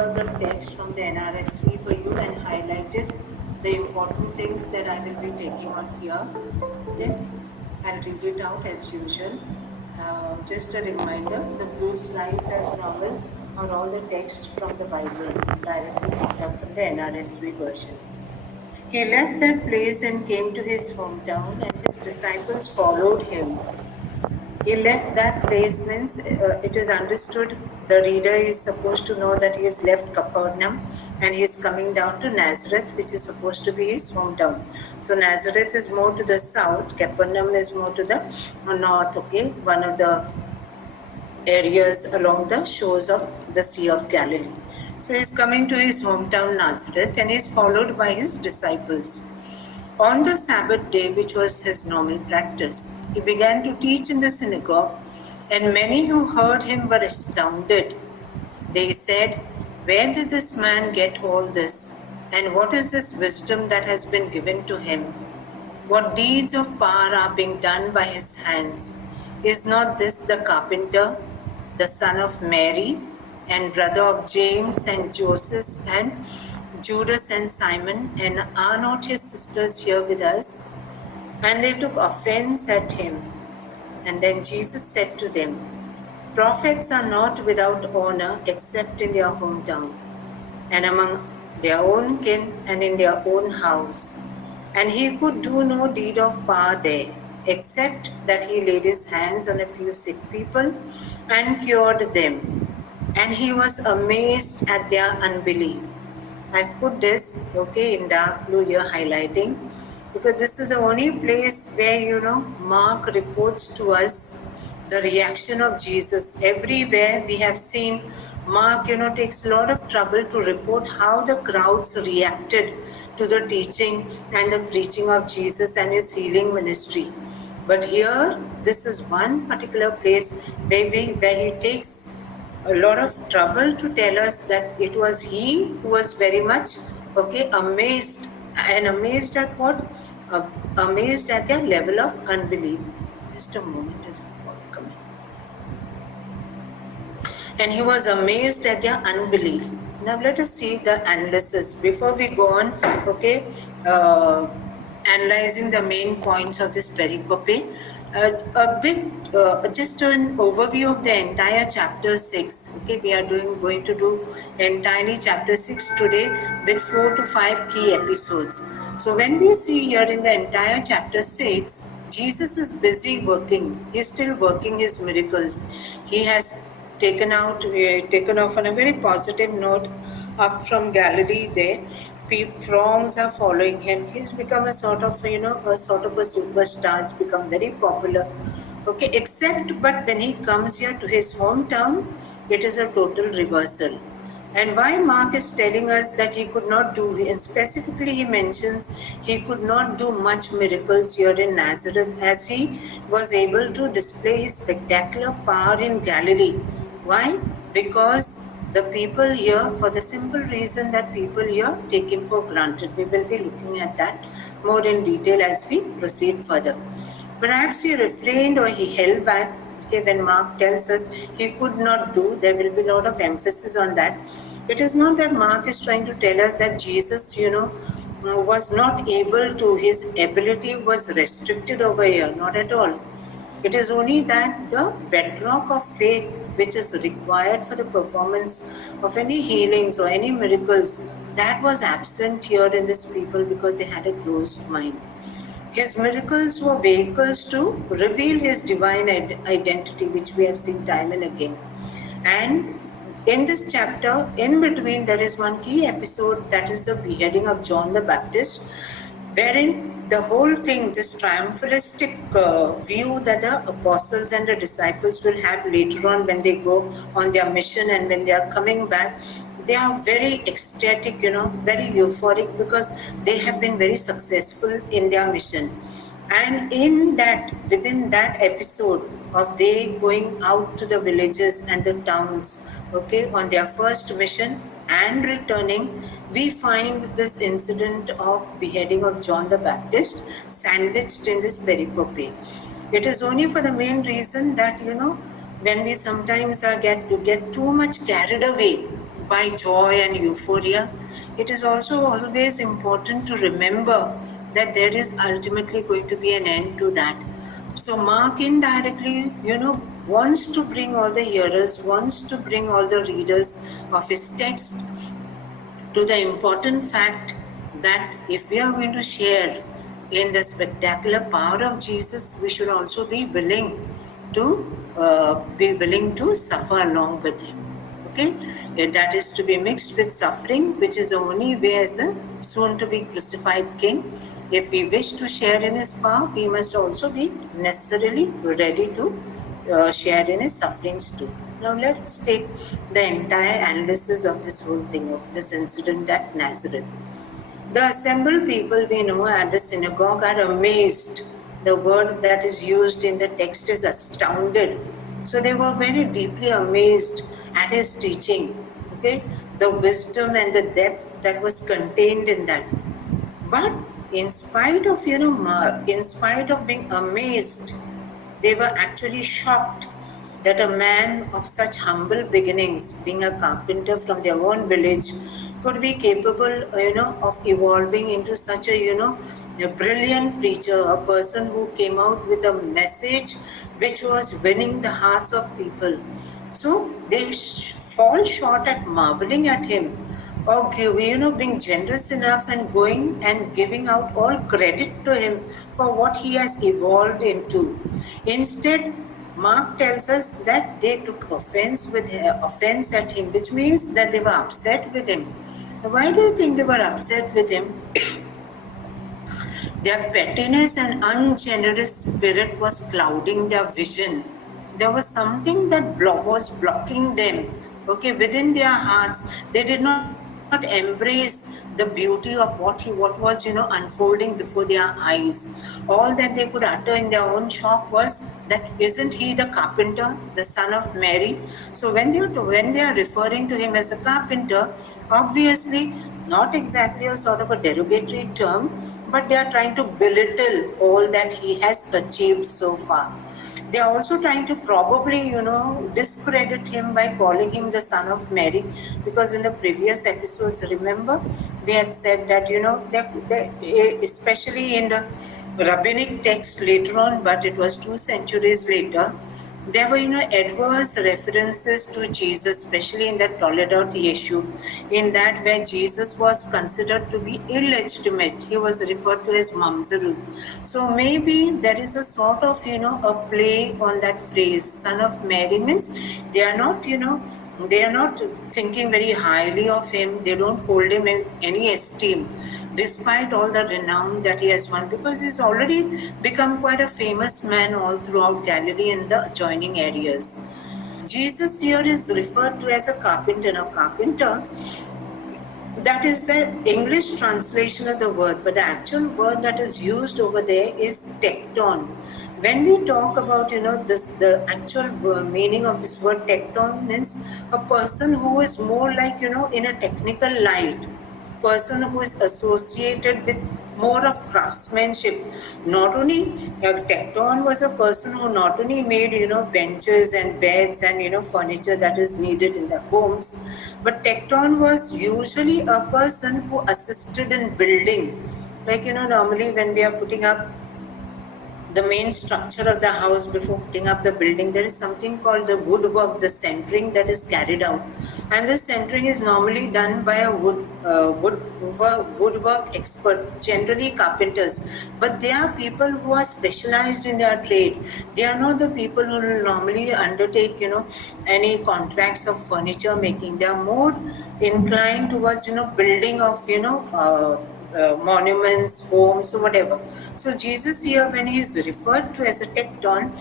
out the text from the NRSV for you and highlighted the important things that I will be taking on here. Okay, I'll read it out as usual. Just a reminder, the blue slides as normal are all the text from the Bible directly picked up from the NRSV version. He left that place and came to his hometown, and his disciples followed him. He left that place means it is understood, the reader is supposed to know that he has left Capernaum and he is coming down to Nazareth, which is supposed to be his hometown. So Nazareth is more to the south, Capernaum is more to the north, okay, one of the areas along the shores of the Sea of Galilee. So he is coming to his hometown Nazareth and he is followed by his disciples. On the Sabbath day, which was his normal practice, he began to teach in the synagogue, and many who heard him were astounded. They said, "Where did this man get all this? And what is this wisdom that has been given to him? What deeds of power are being done by his hands? Is not this the carpenter, the son of Mary, and brother of James and Joseph and Judas and Simon, and are not his sisters here with us?" And they took offense at him. And then Jesus said to them, "Prophets are not without honor except in their hometown, and among their own kin and in their own house." And he could do no deed of power there, except that he laid his hands on a few sick people and cured them. And he was amazed at their unbelief. I've put this, okay, in dark blue here highlighting, because this is the only place where, Mark reports to us the reaction of Jesus. Everywhere we have seen Mark, takes a lot of trouble to report how the crowds reacted to the teaching and the preaching of Jesus and his healing ministry. But here, this is one particular place where he takes a lot of trouble to tell us that it was he who was very much, amazed. And amazed at what? Amazed at their level of unbelief. Just a moment, it's coming. And he was amazed at their unbelief. Now let us see the analysis before we go on, analyzing the main points of this pericope. Just an overview of the entire chapter 6. Okay, we are going to do entirely chapter 6 today with 4 to 5 key episodes. So when we see here in the entire chapter 6, Jesus is busy working. He is still working his miracles. He has taken off on a very positive note up from Galilee there. Throngs are following him. He's become a sort of a superstar. He's become very popular. Okay, but when he comes here to his hometown, it is a total reversal. And why Mark is telling us that he could not do, and specifically he mentions he could not do much miracles here in Nazareth as he was able to display his spectacular power in Galilee. Why? Because the people here, for the simple reason that people here take him for granted. We will be looking at that more in detail as we proceed further. Perhaps he refrained or he held back. Okay, when Mark tells us he could not do, there will be a lot of emphasis on that. It is not that Mark is trying to tell us that Jesus, was not able to, his ability was restricted over here, not at all. It is only that the bedrock of faith which is required for the performance of any healings or any miracles, that was absent here in these people because they had a closed mind. His miracles were vehicles to reveal his divine identity, which we have seen time and again. And in this chapter, in between, there is one key episode, that is the beheading of John the Baptist, wherein the whole thing, this triumphalistic view that the apostles and the disciples will have later on when they go on their mission and when they are coming back, they are very ecstatic, very euphoric because they have been very successful in their mission. And within that episode of they going out to the villages and the towns, on their first mission and returning, we find this incident of beheading of John the Baptist sandwiched in this pericope. It is only for the main reason that, when we sometimes get too much carried away by joy and euphoria, it is also always important to remember that there is ultimately going to be an end to that. So Mark indirectly, wants to bring all the hearers, wants to bring all the readers of his text to the important fact that if we are going to share in the spectacular power of Jesus, we should also be willing to suffer along with him. Okay, that is to be mixed with suffering, which is the only way as the soon to be crucified king. If we wish to share in his power, we must also be necessarily ready to share in his sufferings too. Now let's take the entire analysis of this whole thing, of this incident at Nazareth. The assembled people we know at the synagogue are amazed. The word that is used in the text is astounded. So they were very deeply amazed at his teaching. Okay, the wisdom and the depth that was contained in that. But in spite of being amazed, they were actually shocked that a man of such humble beginnings, being a carpenter from their own village, could be capable, of evolving into such a brilliant preacher, a person who came out with a message which was winning the hearts of people. So they fall short at marveling at him, or being generous enough and going and giving out all credit to him for what he has evolved into. Instead, Mark tells us that they took offense at him, which means that they were upset with him. Why do you think they were upset with him? Their pettiness and ungenerous spirit was clouding their vision. There was something that was blocking them, within their hearts. They did not embrace the beauty of what was, unfolding before their eyes. All that they could utter in their own shock was that, isn't he the carpenter, the son of Mary? So when they are referring to him as a carpenter, obviously not exactly a sort of a derogatory term, but they are trying to belittle all that he has achieved so far. They are also trying to probably, discredit him by calling him the son of Mary, because in the previous episodes, remember, they had said that, especially in the rabbinic text later on, but it was 2 centuries later, there were, adverse references to Jesus, especially in the Toledo issue, in that where Jesus was considered to be illegitimate. He was referred to as Mamzerut. So maybe there is a sort of, a play on that phrase, son of Mary, means they are not, they are not thinking very highly of him. They don't hold him in any esteem, despite all the renown that he has won, because he's already become quite a famous man all throughout Galilee and the adjoining areas. Jesus here is referred to as a carpenter. Now, carpenter, that is the English translation of the word, but the actual word that is used over there is tekton. When we talk about, the actual meaning of this word tekton means a person who is more like, in a technical light, person who is associated with more of craftsmanship. Not only Tekton was a person who not only made benches and beds and furniture that is needed in their homes, but Tekton was usually a person who assisted in building. Like normally when we are putting up the main structure of the house before putting up the building, there is something called the woodwork, the centering that is carried out, and this centering is normally done by a woodwork expert, generally carpenters. But they are people who are specialized in their trade. They are not the people who will normally undertake any contracts of furniture making. They are more inclined towards building of monuments, homes, or whatever. So Jesus here, when he is referred to as a tekton,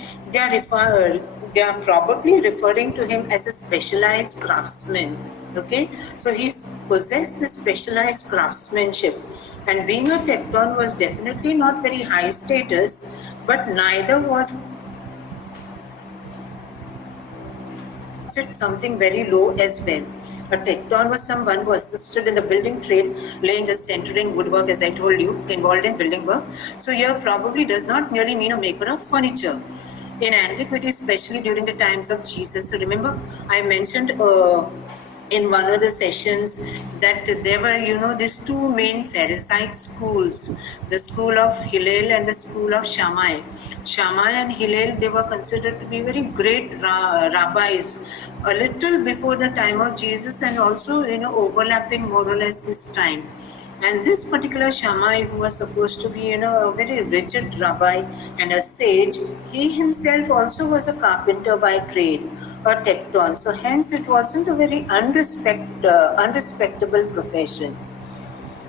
they are probably referring to him as a specialized craftsman. Okay, so he's possessed this specialized craftsmanship, and being a tekton was definitely not very high status, but neither was it something very low as well. A tekton was someone who assisted in the building trade, laying the centering woodwork, as I told you, involved in building work. So here probably does not merely mean a maker of furniture. In antiquity, especially during the times of Jesus, so remember I mentioned in one of the sessions that there were, these two main Pharisite schools, the school of Hillel and the school of Shammai. Shammai and Hillel, they were considered to be very great rabbis, a little before the time of Jesus, and also, overlapping more or less his time. And this particular Shammai, who was supposed to be, a very rigid rabbi and a sage, he himself also was a carpenter by trade, a tecton. So hence it wasn't a very unrespectable profession.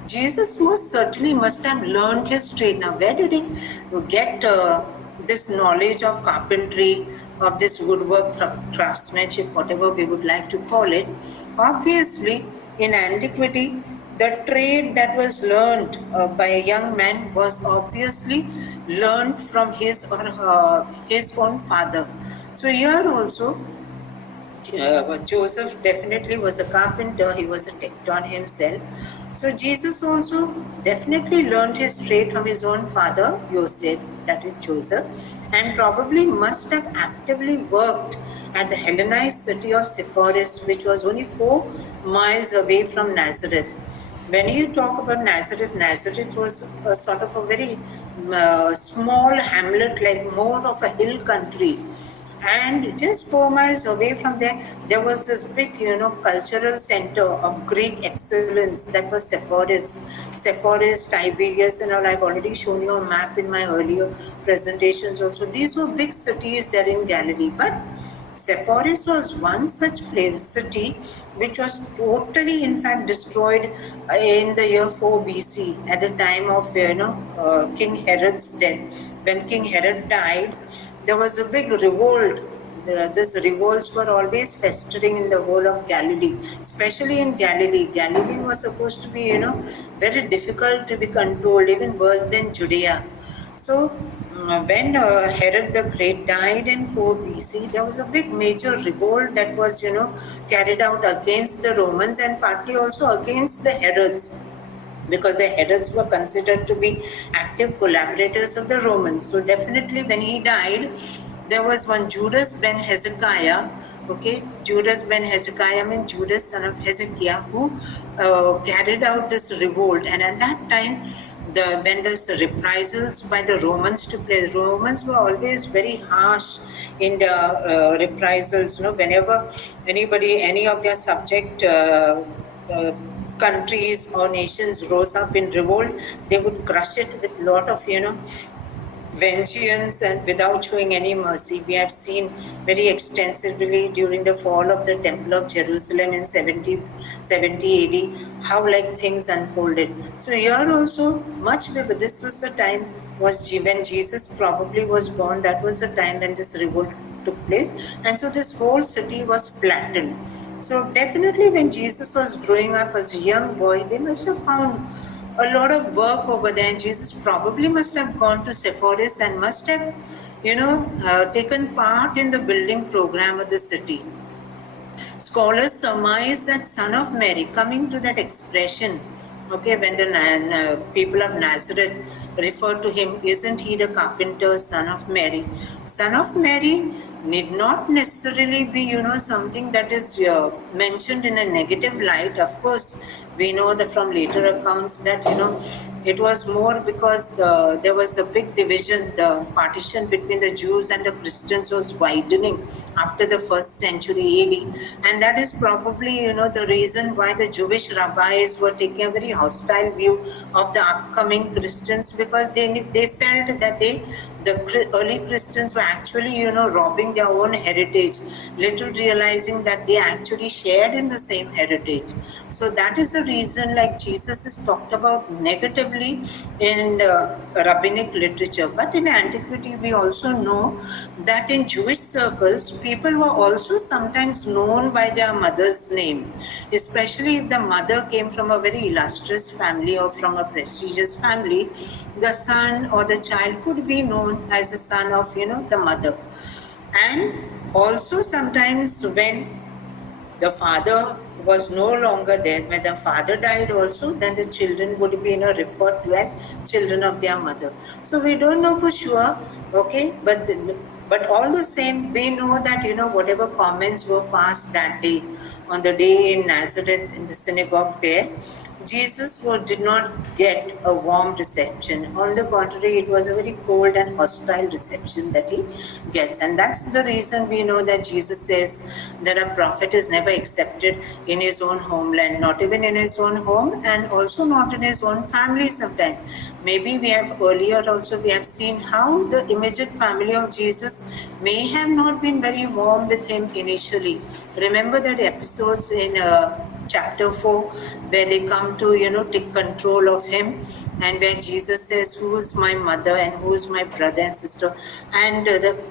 Jesus most certainly must have learned his trade. Now, where did he get this knowledge of carpentry, of this woodwork craftsmanship, whatever we would like to call it? Obviously, in antiquity, the trade that was learned by a young man was obviously learned from his or his own father. So here also, Joseph definitely was a carpenter, he was a tecton himself. So Jesus also definitely learned his trade from his own father, Joseph, that is Joseph, and probably must have actively worked at the Hellenized city of Sepphoris, which was only 4 miles away from Nazareth. When you talk about Nazareth, Nazareth was a sort of a very small hamlet, like more of a hill country. And just 4 miles away from there, there was this big, cultural center of Greek excellence that was Sepphoris. Sepphoris, Tiberias, and all. I've already shown you a map in my earlier presentations also. These were big cities there in Galilee. But Sepphoris was one such city which was totally, in fact, destroyed in the year 4 BC at the time of, King Herod's death. When King Herod died, there was a big revolt. These revolts were always festering in the whole of Galilee, especially in Galilee. Galilee was supposed to be, very difficult to be controlled, even worse than Judea. So when Herod the Great died in 4 BC, there was a big major revolt that was, carried out against the Romans and partly also against the Herods, because the Herods were considered to be active collaborators of the Romans. So definitely when he died, there was one Judas ben Hezekiah. Okay, Judas ben Hezekiah means Judas son of Hezekiah, who carried out this revolt. And at that time, when there's reprisals by the Romans took place, Romans were always very harsh in the reprisals. Whenever any of their subject countries or nations rose up in revolt, they would crush it with a lot of, vengeance and without showing any mercy. We have seen very extensively during the fall of the Temple of Jerusalem in 70 AD, how like things unfolded. So here also, much before, this was the time when Jesus probably was born. That was the time when this revolt took place. And so this whole city was flattened. So definitely when Jesus was growing up as a young boy, they must have found a lot of work over there. And Jesus probably must have gone to Sepphoris and must have, taken part in the building program of the city. Scholars surmise that son of Mary, coming to that expression, okay, when the people of Nazareth refer to him, isn't he the carpenter, son of Mary? Son of Mary need not necessarily be, something that is mentioned in a negative light. Of course, we know that from later accounts that, it was more because there was a big division. The partition between the Jews and the Christians was widening after the 1st century AD. And that is probably, the reason why the Jewish rabbis were taking a very hostile view of the upcoming Christians, because they felt that the early Christians were actually, robbing their own heritage, little realizing that they actually shared in the same heritage. So that is the reason, like, Jesus is talked about negatively in rabbinic literature. But in antiquity, we also know that in Jewish circles, people were also sometimes known by their mother's name, especially if the mother came from a very illustrious family or from a prestigious family. The son or the child could be known as the son of, the mother. And also sometimes when the father was no longer there, when the father died also, then the children would be, referred to as children of their mother. So we don't know for sure, okay, but all the same, we know that, whatever comments were passed that day on the day in Nazareth in the synagogue there, Jesus did not get a warm reception. On the contrary, it was a very cold and hostile reception that he gets. And that's the reason we know that Jesus says that a prophet is never accepted in his own homeland, not even in his own home, and also not in his own family sometimes. Maybe we have earlier also we have seen how the immediate family of Jesus may have not been very warm with him initially. Remember that episodes in chapter 4 where they come to take control of him, and where Jesus says, who is my mother and who is my brother and sister, and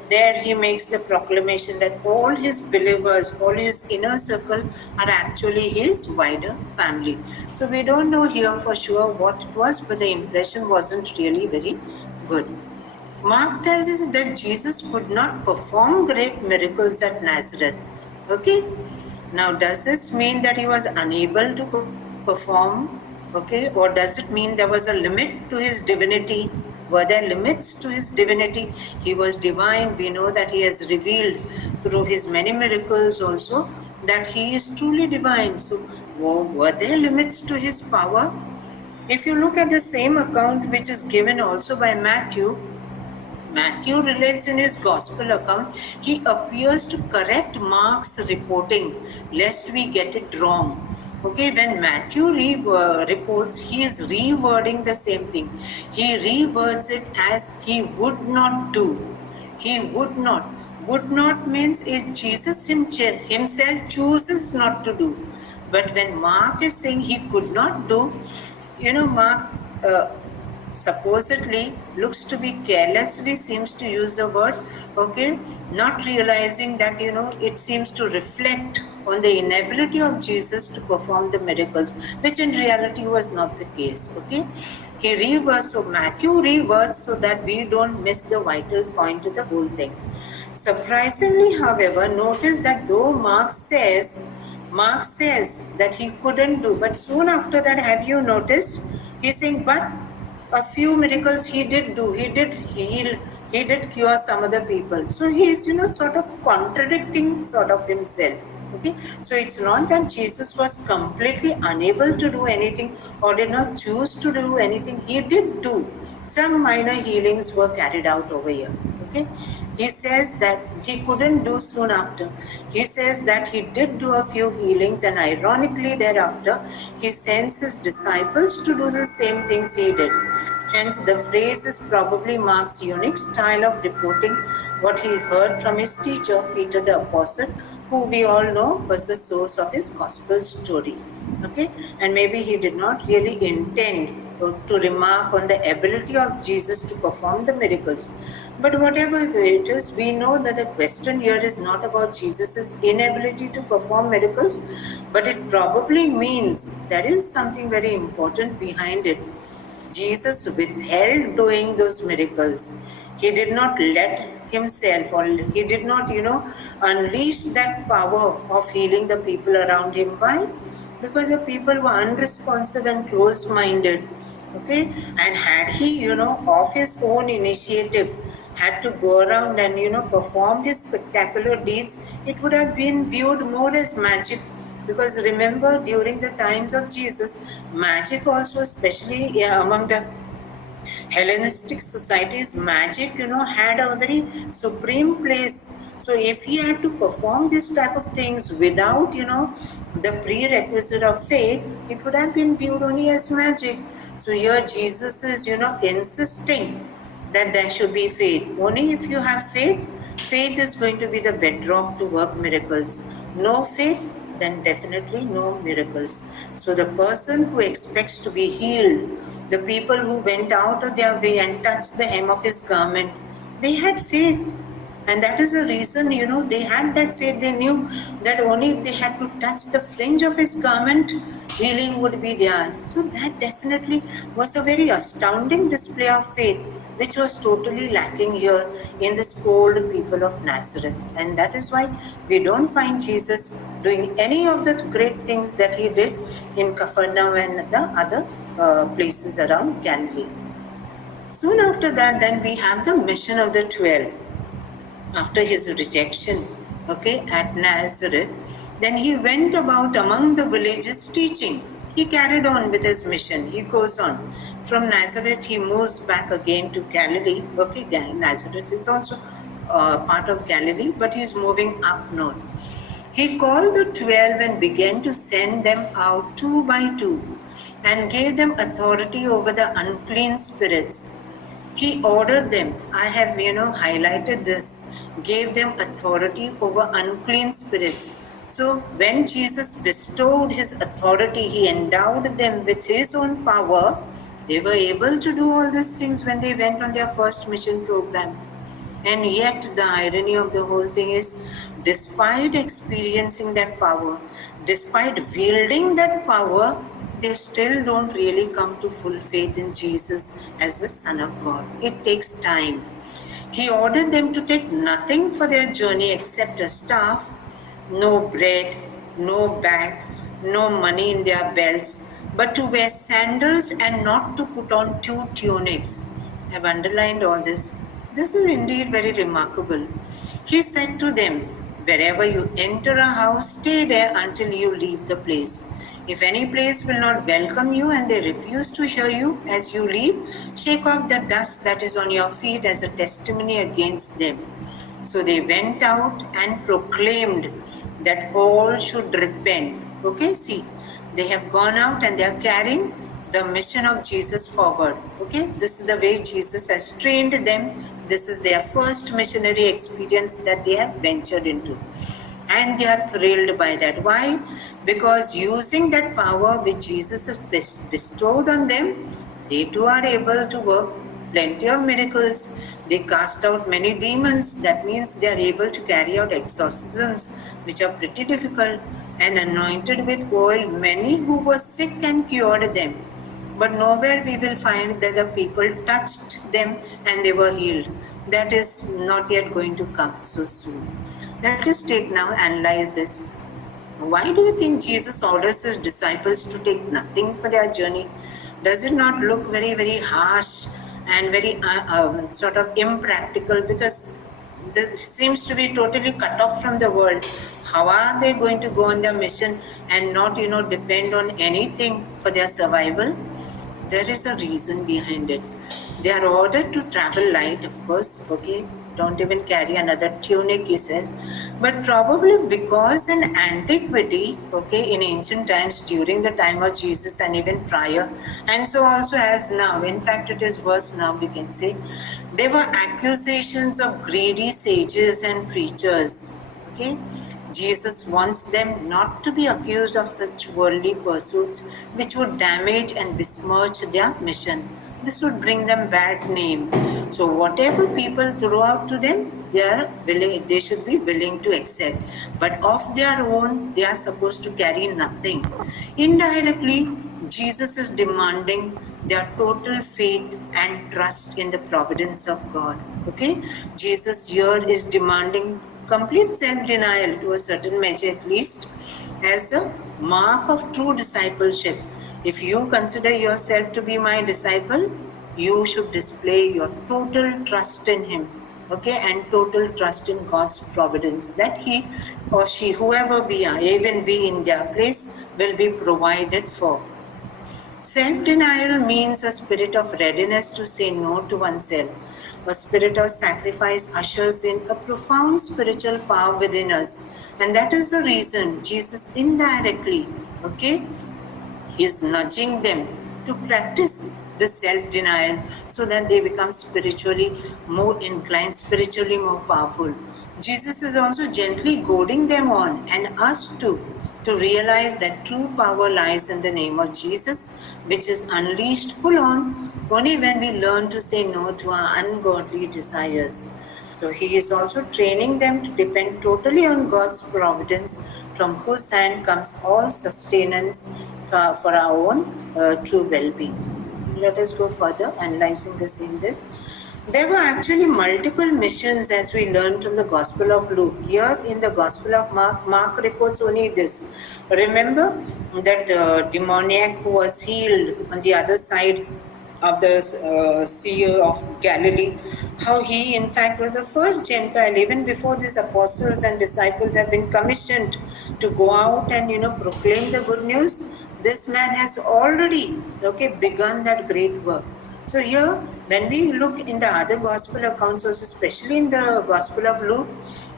there he makes the proclamation that all his believers, all his inner circle are actually his wider family. So we don't know here for sure what it was, but the impression wasn't really very good. Mark tells us that Jesus could not perform great miracles at Nazareth. Okay? Now, does this mean that he was unable to perform? Okay? Or does it mean there was a limit to his divinity? Were there limits to his divinity? He was divine. We know that he has revealed through his many miracles also that he is truly divine. So, were there limits to his power? If you look at the same account which is given also by Matthew relates in his gospel account, he appears to correct Mark's reporting, lest we get it wrong. Okay, when Matthew reports, he is rewording the same thing. He rewords it as he would not do. He would not. Would not means is Jesus himself chooses not to do. But when Mark is saying he could not do, Mark supposedly looks to be carelessly seems to use the word, okay, not realizing that it seems to reflect on the inability of Jesus to perform the miracles, which in reality was not the case. Okay, he reversed, so Matthew reversed so that we don't miss the vital point of the whole thing. Surprisingly, however, notice that though Mark says that he couldn't do, but soon after that, have you noticed, he's saying, but a few miracles he did do. He did heal. He did cure some other people. So he is, sort of contradicting sort of himself. Okay, so it's not that Jesus was completely unable to do anything or did not choose to do anything. He did do. Some minor healings were carried out over here. Okay, he says that he couldn't do soon after. He says that he did do a few healings, and ironically thereafter he sends his disciples to do the same things he did. Hence the phrase is probably Mark's unique style of reporting what he heard from his teacher Peter the Apostle, who we all know was the source of his gospel story. Okay, and maybe he did not really intend to remark on the ability of Jesus to perform the miracles. But whatever it is, we know that the question here is not about Jesus' inability to perform miracles, but it probably means there is something very important behind it. Jesus withheld doing those miracles. He did not let himself, or he did not, unleash that power of healing the people around him. Why? Because the people were unresponsive and closed-minded. Okay, and had he, of his own initiative, had to go around and, perform these spectacular deeds, it would have been viewed more as magic. Because remember, during the times of Jesus, magic also, especially among the Hellenistic societies, magic, had a very supreme place. So if he had to perform this type of things without, the prerequisite of faith, it would have been viewed only as magic. So here Jesus is, insisting that there should be faith. Only if you have faith, faith is going to be the bedrock to work miracles. No faith, then definitely no miracles. So the person who expects to be healed, the people who went out of their way and touched the hem of his garment, they had faith. And that is the reason, they had that faith. They knew that only if they had to touch the fringe of his garment, healing would be theirs. So that definitely was a very astounding display of faith, which was totally lacking here in the cold people of Nazareth. And that is why we don't find Jesus doing any of the great things that he did in Capernaum and the other places around Galilee. Soon after that, then we have the mission of the 12. After his rejection, okay, at Nazareth, Then he went about among the villages teaching. He carried on with his mission. He goes on. From Nazareth, he moves back again to Galilee. Okay, Nazareth is also part of Galilee, but he's moving up north. He called the 12 and began to send them out two by two and gave them authority over the unclean spirits. He ordered them, I have, highlighted this, gave them authority over unclean spirits. So when Jesus bestowed his authority, he endowed them with his own power. They were able to do all these things when they went on their first mission program. And yet, the irony of the whole thing is, despite experiencing that power, despite wielding that power, they still don't really come to full faith in Jesus as the Son of God. It takes time. He ordered them to take nothing for their journey except a staff, no bread, no bag, no money in their belts, but to wear sandals and not to put on two tunics. I've underlined all this. This is indeed very remarkable. He said to them, wherever you enter a house, stay there until you leave the place. If any place will not welcome you and they refuse to hear you as you leave, shake off the dust that is on your feet as a testimony against them. So they went out and proclaimed that all should repent. Okay, see, they have gone out and they are carrying the mission of Jesus forward. Okay, this is the way Jesus has trained them. This is their first missionary experience that they have ventured into. And they are thrilled by that. Why? Because using that power which Jesus has bestowed on them, they too are able to work plenty of miracles. They cast out many demons. That means they are able to carry out exorcisms, which are pretty difficult, and anointed with oil many who were sick and cured them. But nowhere we will find that the people touched them and they were healed. That is not yet going to come so soon. Let us take now, analyze this. Why do you think Jesus orders his disciples to take nothing for their journey? Does it not look very, very harsh and very sort of impractical? Because this seems to be totally cut off from the world. How are they going to go on their mission and not, depend on anything for their survival? There is a reason behind it. They are ordered to travel light, of course, okay? Don't even carry another tunic, he says. But probably because in antiquity, okay, in ancient times, during the time of Jesus and even prior, and so also as now, in fact, it is worse now, we can say, there were accusations of greedy sages and preachers, okay? Jesus wants them not to be accused of such worldly pursuits which would damage and besmirch their mission. This would bring them bad name. So whatever people throw out to them, they should be willing to accept. But of their own, they are supposed to carry nothing. Indirectly, Jesus is demanding their total faith and trust in the providence of God. Okay? Jesus here is demanding complete self-denial to a certain measure at least as a mark of true discipleship. If you consider yourself to be my disciple, you should display your total trust in him, okay, and total trust in God's providence that he or she, whoever we are, even we in their place, will be provided for. Self-denial means a spirit of readiness to say no to oneself. A spirit of sacrifice ushers in a profound spiritual power within us. And that is the reason Jesus indirectly, okay, is nudging them to practice the self-denial so that they become spiritually more inclined, spiritually more powerful. Jesus is also gently goading them on and us to realize that true power lies in the name of Jesus, which is unleashed full on only when we learn to say no to our ungodly desires. So he is also training them to depend totally on God's providence, from whose hand comes all sustenance for our own true well-being. Let us go further, analyzing this in this. There were actually multiple missions as we learned from the Gospel of Luke. Here in the Gospel of Mark reports only this. Remember that demoniac who was healed on the other side of the Sea of Galilee, how he in fact was the first Gentile, even before these apostles and disciples have been commissioned to go out and proclaim the good news. This man has already begun that great work. So here, when we look in the other gospel accounts, also especially in the Gospel of Luke,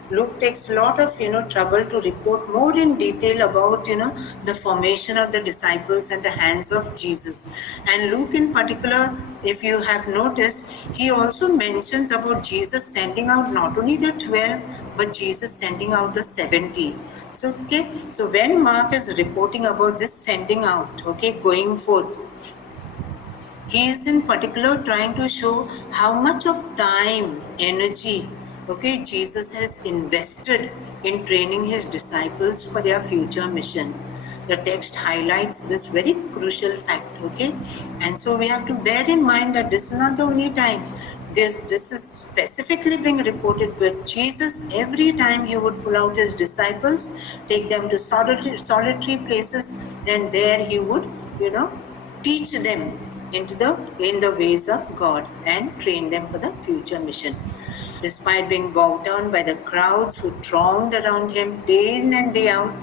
Luke takes a lot of trouble to report more in detail about the formation of the disciples at the hands of Jesus. And Luke in particular, if you have noticed, he also mentions about Jesus sending out not only the 12 but Jesus sending out the 70. So so when Mark is reporting about this sending out, going forth, he is in particular trying to show how much of time, energy, Jesus has invested in training his disciples for their future mission. The text highlights this very crucial fact, and so we have to bear in mind that this is not the only time. This is specifically being reported, but Jesus, every time he would pull out his disciples, take them to solitary places, and there he would, teach them in the ways of God and train them for the future mission. Despite being bogged down by the crowds who thronged around him day in and day out,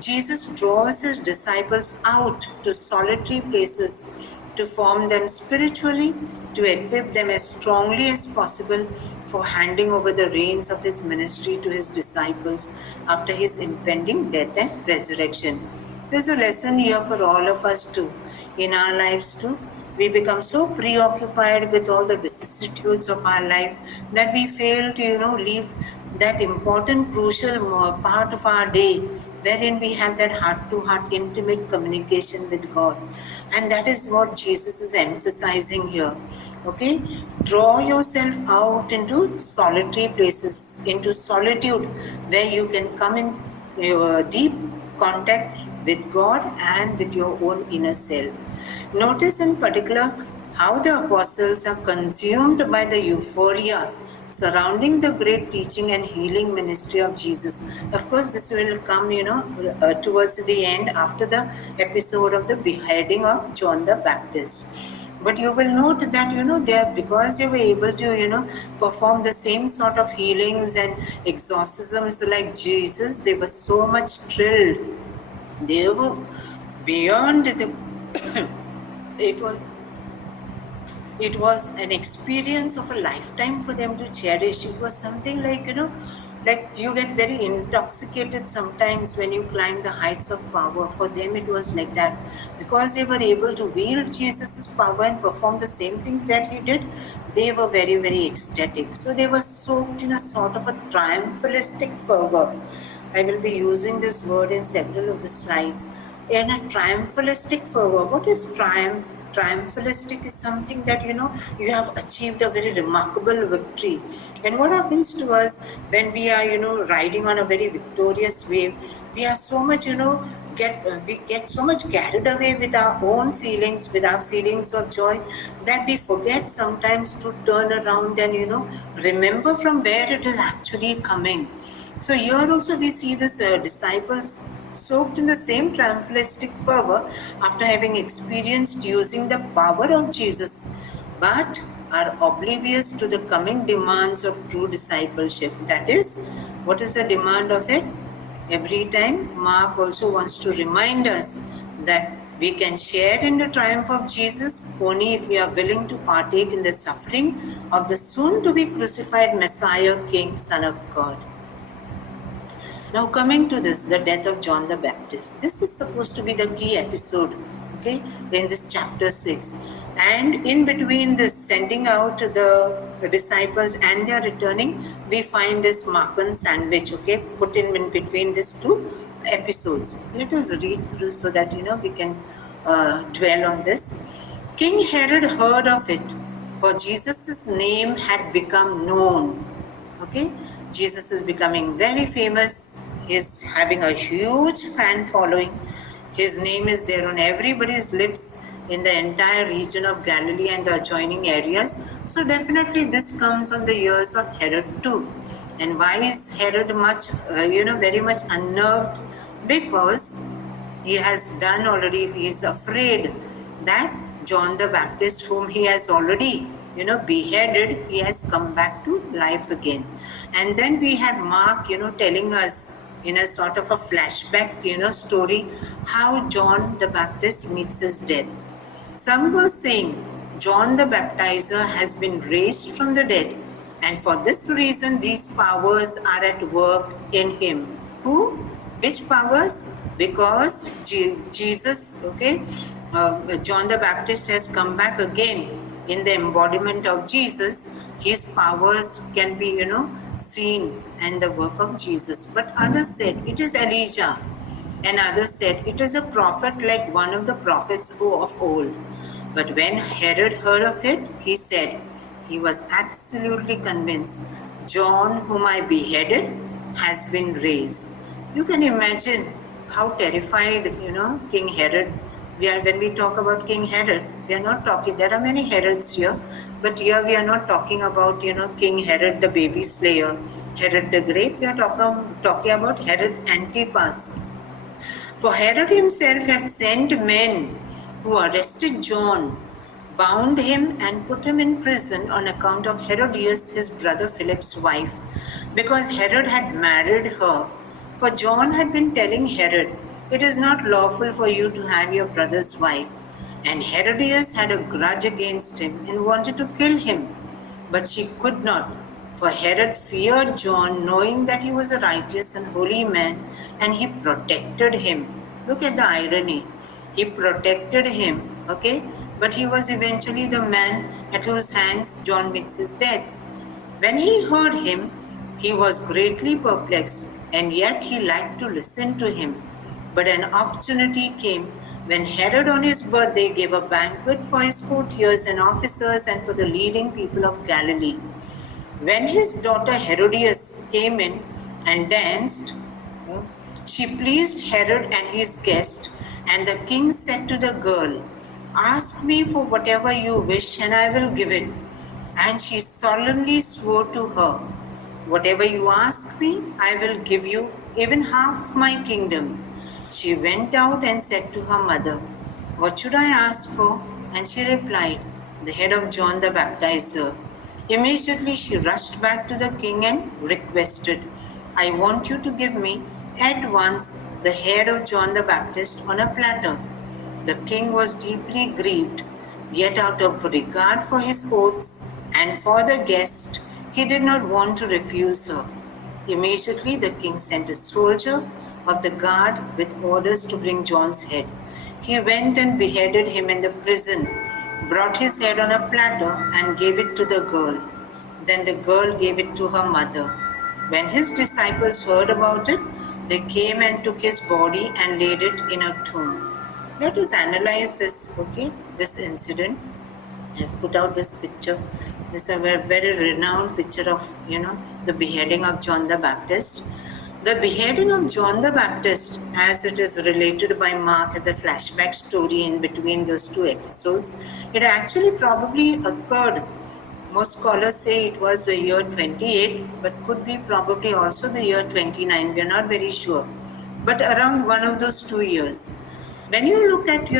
Jesus draws his disciples out to solitary places to form them spiritually, to equip them as strongly as possible for handing over the reins of his ministry to his disciples after his impending death and resurrection. There's a lesson here for all of us too, in our lives too. We become so preoccupied with all the vicissitudes of our life that we fail to, leave that important, crucial part of our day wherein we have that heart-to-heart, intimate communication with God. And that is what Jesus is emphasizing here. Draw yourself out into solitary places, into solitude, where you can come in deep contact with God and with your own inner self. Notice in particular how the apostles are consumed by the euphoria surrounding the great teaching and healing ministry of Jesus. Of course, this will come, towards the end after the episode of the beheading of John the Baptist. But you will note that, because they were able to, perform the same sort of healings and exorcisms like Jesus, they were so much thrilled. They were beyond the it was an experience of a lifetime for them to cherish. It was something like you get very intoxicated sometimes when you climb the heights of power. For them it was like that, because they were able to wield Jesus' power and perform the same things that he did. They were very, very ecstatic. So they were soaked in a sort of a triumphalistic fervor. I will be using this word in several of the slides. In a triumphalistic fervor. What is triumph? Triumphalistic is something that you have achieved a very remarkable victory. And what happens to us when we are riding on a very victorious wave? We are so much we get so much carried away with our own feelings, with our feelings of joy, that we forget sometimes to turn around and remember from where it is actually coming. So here also we see this disciples soaked in the same triumphalistic fervor after having experienced using the power of Jesus, but are oblivious to the coming demands of true discipleship. That is, what is the demand of it? Every time, Mark also wants to remind us that we can share in the triumph of Jesus only if we are willing to partake in the suffering of the soon-to-be crucified Messiah, King, Son of God. Now coming to this, the death of John the Baptist. This is supposed to be the key episode, in this chapter 6. And in between this sending out the disciples and their returning, we find this Markan sandwich, put in between these two episodes. Let us read through so that, we can dwell on this. King Herod heard of it, for Jesus' name had become known. Jesus is becoming very famous. He's having a huge fan following. His name is there on everybody's lips in the entire region of Galilee and the adjoining areas. So definitely this comes on the ears of Herod too. And why is Herod very much unnerved? Because he has done already, he is afraid that John the Baptist, whom he has already, beheaded, he has come back to life again. And then we have Mark, telling us in a sort of a flashback, story, how John the Baptist meets his death. Some were saying John the Baptizer has been raised from the dead, and for this reason these powers are at work in him. Who? Which powers? Because Jesus, John the Baptist has come back again in the embodiment of Jesus. His powers can be, seen in the work of Jesus. But others said it is Elijah. And others said, it is a prophet like one of the prophets of old. But when Herod heard of it, he said, he was absolutely convinced, John, whom I beheaded, has been raised. You can imagine how terrified, King Herod. When we talk about King Herod, we are not talking, there are many Herods here, but here we are not talking about, King Herod the baby slayer, Herod the Great. We are talking about Herod Antipas. For Herod himself had sent men who arrested John, bound him, and put him in prison on account of Herodias, his brother Philip's wife, because Herod had married her. For John had been telling Herod, it is not lawful for you to have your brother's wife. And Herodias had a grudge against him and wanted to kill him, but she could not. For Herod feared John, knowing that he was a righteous and holy man, and he protected him. Look at the irony. He protected him, okay? But he was eventually the man at whose hands John meets his death. When he heard him, he was greatly perplexed, and yet he liked to listen to him. But an opportunity came when Herod on his birthday gave a banquet for his courtiers and officers and for the leading people of Galilee. When his daughter Herodias came in and danced, she pleased Herod and his guest, and the king said to the girl, ask me for whatever you wish and I will give it. And she solemnly swore to her, whatever you ask me, I will give you, even half my kingdom. She went out and said to her mother, what should I ask for? And she replied, the head of John the Baptizer. Immediately she rushed back to the king and requested, I want you to give me at once the head of John the Baptist on a platter. The king was deeply grieved, yet out of regard for his oaths and for the guest, he did not want to refuse her. Immediately the king sent a soldier of the guard with orders to bring John's head. He went and beheaded him in the prison, brought his head on a platter and gave it to the girl. Then the girl gave it to her mother. When his disciples heard about it, they came and took his body and laid it in a tomb. Let us analyze this, this incident. I've put out this picture. This is a very renowned picture of, the beheading of John the Baptist. The beheading of John the Baptist, as it is related by Mark as a flashback story in between those two episodes, it actually probably occurred. Most scholars say it was the year 28, but could be probably also the year 29. We are not very sure. But around one of those 2 years. When you look at,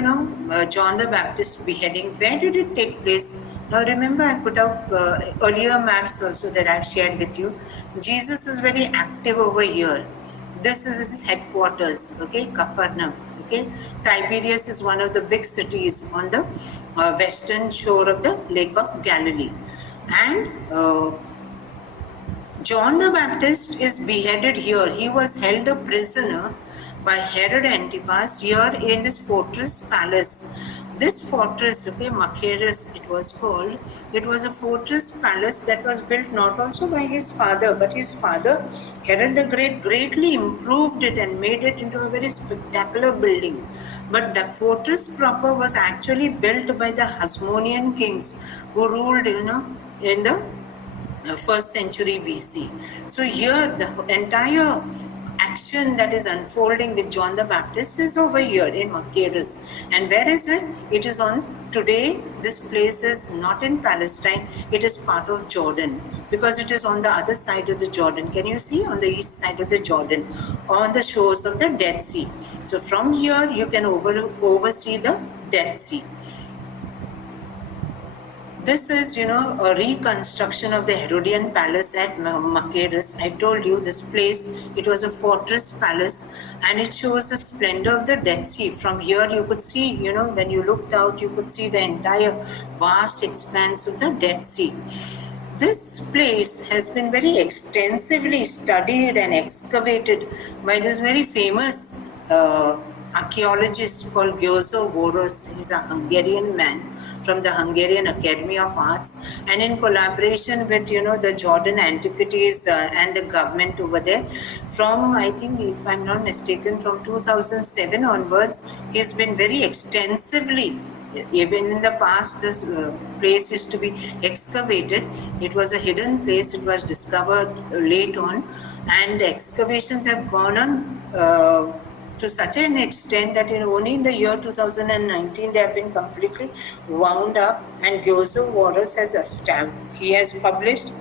John the Baptist beheading, where did it take place? Now remember, I put out earlier maps also that I've shared with you. Jesus is very active over here. This is his headquarters, Capernaum. Tiberias is one of the big cities on the western shore of the Lake of Galilee. And John the Baptist is beheaded here. He was held a prisoner by Herod Antipas here in this fortress palace. This fortress, Machaerus it was called, it was a fortress palace that was built not also by his father, but his father, Herod the Great, greatly improved it and made it into a very spectacular building. But the fortress proper was actually built by the Hasmonean kings who ruled, in the 1st century BC. So here the entire action that is unfolding with John the Baptist is over here in Machaerus. And where is it? It is on today. This place is not in Palestine. It is part of Jordan because it is on the other side of the Jordan. Can you see? On the east side of the Jordan, on the shores of the Dead Sea. So from here you can oversee the Dead Sea. This is, a reconstruction of the Herodian palace at Machaerus. I told you this place, it was a fortress palace, and it shows the splendor of the Dead Sea. From here you could see, when you looked out, you could see the entire vast expanse of the Dead Sea. This place has been very extensively studied and excavated by this very famous archaeologist called Győző Boros. He's a Hungarian man from the Hungarian Academy of Arts, and in collaboration with the Jordan Antiquities and the government over there, from, I think, if I'm not mistaken, from 2007 onwards, he's been very extensively. Even in the past, this place used to be excavated. It was a hidden place. It was discovered late on, and the excavations have gone on to such an extent that only in the year 2019 they have been completely wound up. And Győző Boros he has published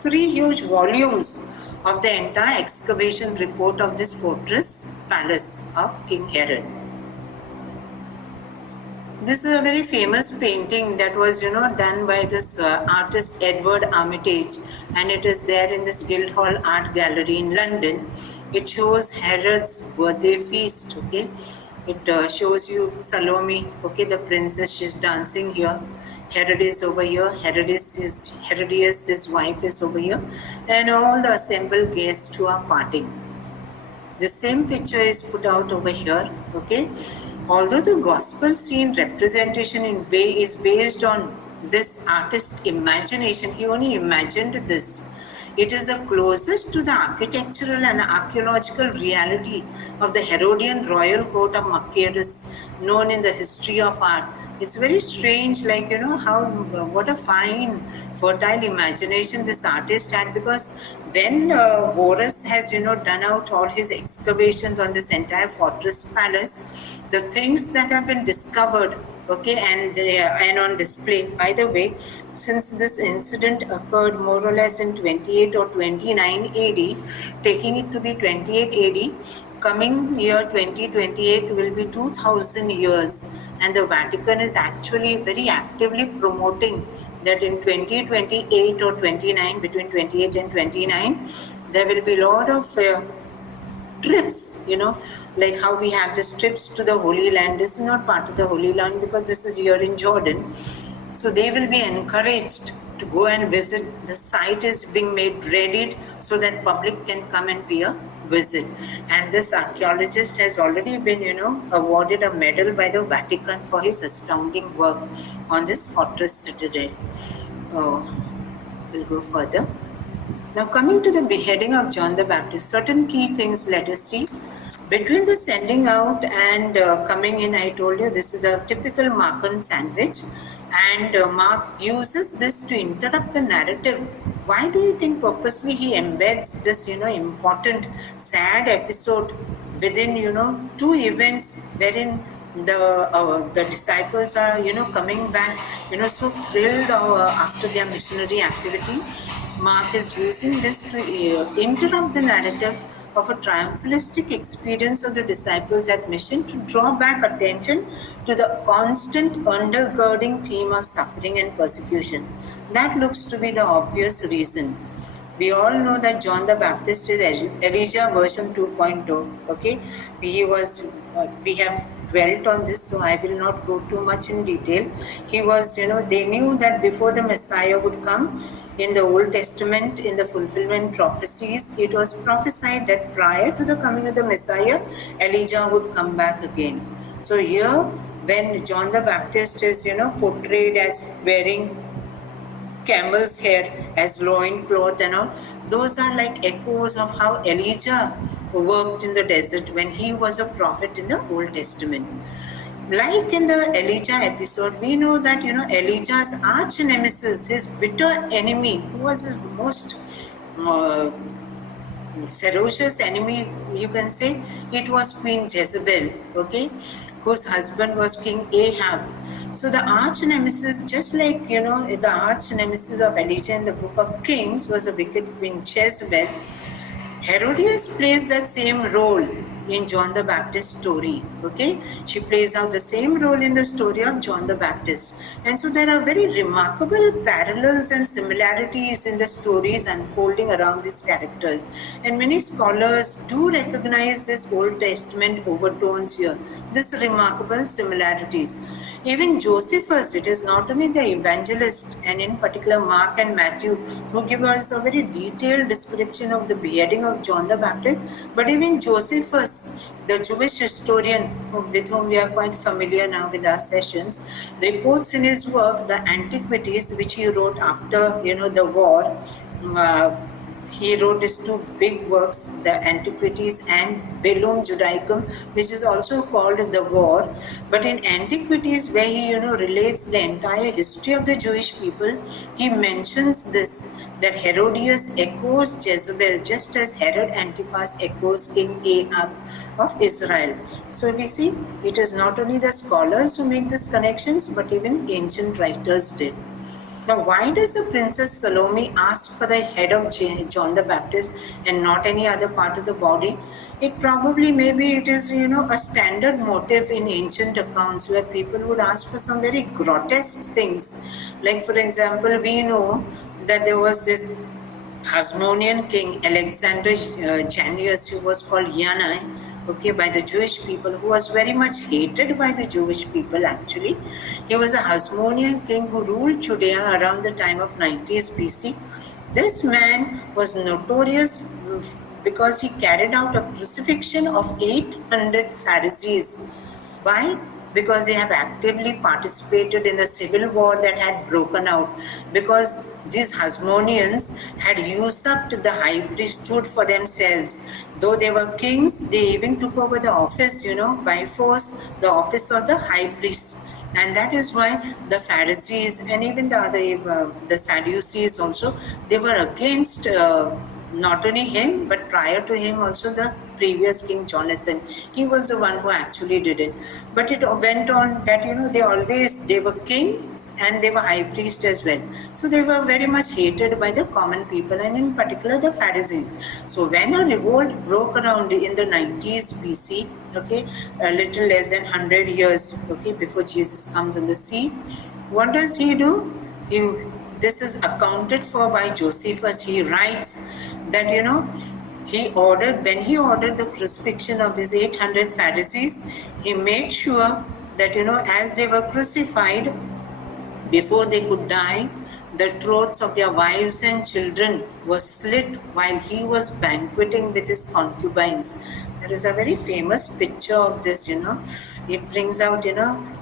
3 huge volumes of the entire excavation report of this fortress palace of King Herod. This is a very famous painting that was, done by this artist Edward Armitage, and it is there in this Guildhall Art Gallery in London. It shows Herod's birthday feast, okay? It shows you Salome, okay, the princess, she's dancing here. Herod is over here, Herodias, his wife, is over here, and all the assembled guests who are partying. The same picture is put out over here, okay? Although the gospel scene representation is based on this artist's imagination, he only imagined this. It is the closest to the architectural and archaeological reality of the Herodian royal court of Machaerus known in the history of art. It's very strange, like, what a fine, fertile imagination this artist had, because when Boros has, done out all his excavations on this entire fortress palace, the things that have been discovered, okay, and on display. By the way, since this incident occurred more or less in 28 or 29 AD, taking it to be 28 AD, coming year 2028 will be 2000 years, and the Vatican is actually very actively promoting that in 2028 or 29, between 28 and 29, there will be a lot of trips, like how we have these trips to the Holy Land. This is not part of the Holy Land because this is here in Jordan. So they will be encouraged to go and visit. The site is being made ready so that public can come and pay a visit. And this archaeologist has already been, awarded a medal by the Vatican for his astounding work on this fortress citadel. We'll go further. Now, coming to the beheading of John the Baptist, certain key things let us see. Between the sending out and coming in, I told you this is a typical Markan sandwich, and Mark uses this to interrupt the narrative. Why do you think purposely he embeds this, important, sad episode within, 2 events wherein the disciples are, coming back, so thrilled after their missionary activity? Mark is using this to interrupt the narrative of a triumphalistic experience of the disciples at mission, to draw back attention to the constant undergirding theme of suffering and persecution. That looks to be the obvious reason. We all know that John the Baptist is Elijah version 2.0. Okay, we have dwelt on this, so I will not go too much in detail. He was, they knew that before the Messiah would come in the Old Testament, in the fulfillment prophecies, it was prophesied that prior to the coming of the Messiah, Elijah would come back again. So here, when John the Baptist is, portrayed as wearing camel's hair as loin cloth and all, those are like echoes of how Elijah worked in the desert when he was a prophet in the Old Testament. Like in the Elijah episode, we know that, Elijah's arch nemesis, his bitter enemy, who was his most ferocious enemy, you can say, it was Queen Jezebel, okay, whose husband was King Ahab. So the arch nemesis, just like, the arch nemesis of Elijah in the book of Kings was a wicked Queen Jezebel, Herodias plays that same role in John the Baptist story. Okay, she plays out the same role in the story of John the Baptist. And so there are very remarkable parallels and similarities in the stories unfolding around these characters. And many scholars do recognize this Old Testament overtones here, these remarkable similarities. Even Josephus, it is not only the evangelist, and in particular Mark and Matthew, who give us a very detailed description of the beheading of John the Baptist, but even Josephus, the Jewish historian with whom we are quite familiar now with our sessions, reports in his work the Antiquities, which he wrote after the war. He wrote his two big works, the Antiquities and Bellum Judaicum, which is also called the War. But in Antiquities, where he relates the entire history of the Jewish people, he mentions this, that Herodias echoes Jezebel just as Herod Antipas echoes King Ahab of Israel. So we see it is not only the scholars who make these connections, but even ancient writers did. Now, why does the Princess Salome ask for the head of John the Baptist and not any other part of the body? It probably, maybe it is, a standard motive in ancient accounts where people would ask for some very grotesque things. Like, for example, we know that there was this Hasmonean king, Alexander Jannaeus, who was called Yanai, by the Jewish people, who was very much hated by the Jewish people actually. He was a Hasmonean king who ruled Judea around the time of 90s BC. This man was notorious because he carried out a crucifixion of 800 Pharisees. Why? Because they have actively participated in the civil war that had broken out. Because these Hasmoneans had usurped the high priesthood for themselves. Though they were kings, they even took over the office, by force, the office of the high priest. And that is why the Pharisees and even the other, the Sadducees also, they were against not only him, but prior to him also the previous king Jonathan. He was the one who actually did it. But it went on that, they were kings and they were high priests as well. So they were very much hated by the common people and in particular the Pharisees. So when a revolt broke around in the 90s BC, a little less than 100 years, before Jesus comes on the scene, what does he do? This is accounted for by Josephus. He writes that, when he ordered the crucifixion of these 800 Pharisees, he made sure that, as they were crucified, before they could die, the throats of their wives and children were slit while he was banqueting with his concubines. There is a very famous picture of this, It brings out,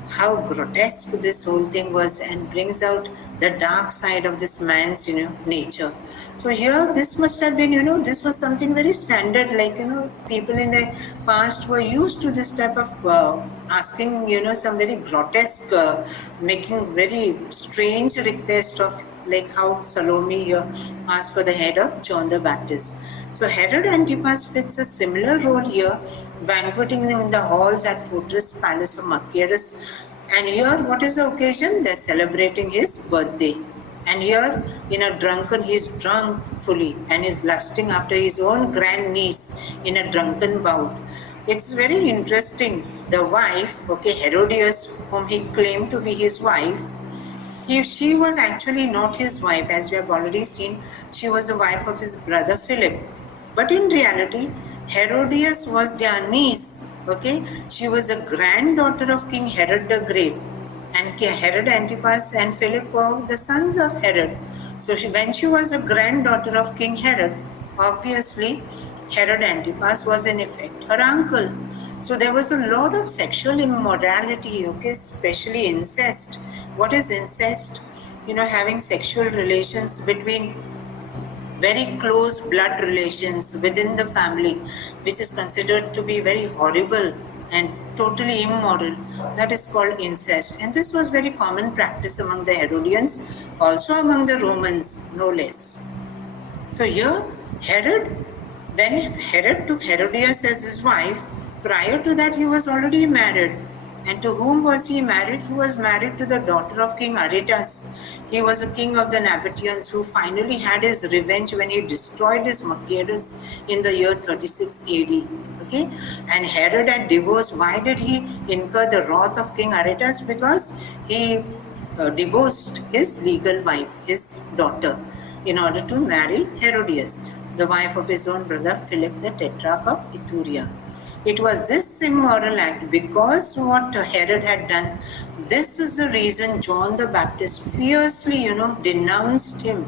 how grotesque this whole thing was and brings out the dark side of this man's, nature. So here, this must have been, this was something very standard, like, people in the past were used to this type of asking, some very grotesque, making very strange request of like how Salome here asked for the head of John the Baptist. So Herod Antipas fits a similar role here, banqueting in the halls at Fortress Palace of Machaerus. And here, what is the occasion? They're celebrating his birthday. And here, he's drunk fully and is lusting after his own grand niece in a drunken bout. It's very interesting. The wife, Herodias, whom he claimed to be his wife, she was actually not his wife, as we have already seen. She was the wife of his brother Philip. But in reality, Herodias was their niece. She was a granddaughter of King Herod the Great. And Herod Antipas and Philip were the sons of Herod. So when she was a granddaughter of King Herod, obviously Herod Antipas was in effect her uncle. So there was a lot of sexual immorality, especially incest. What is incest? Having sexual relations between very close blood relations within the family, which is considered to be very horrible and totally immoral. That is called incest. And this was very common practice among the Herodians, also among the Romans, no less. So here, when Herod took Herodias as his wife, prior to that he was already married. And to whom was he married? He was married to the daughter of King Aretas. He was a king of the Nabateans who finally had his revenge when he destroyed his Machaerus in the year 36 AD. Okay, and Herod had divorced. Why did he incur the wrath of King Aretas? Because he divorced his legal wife, his daughter, in order to marry Herodias, the wife of his own brother Philip, the Tetrarch of Iturea. It was this immoral act, because what Herod had done, this is the reason John the Baptist fiercely, denounced him.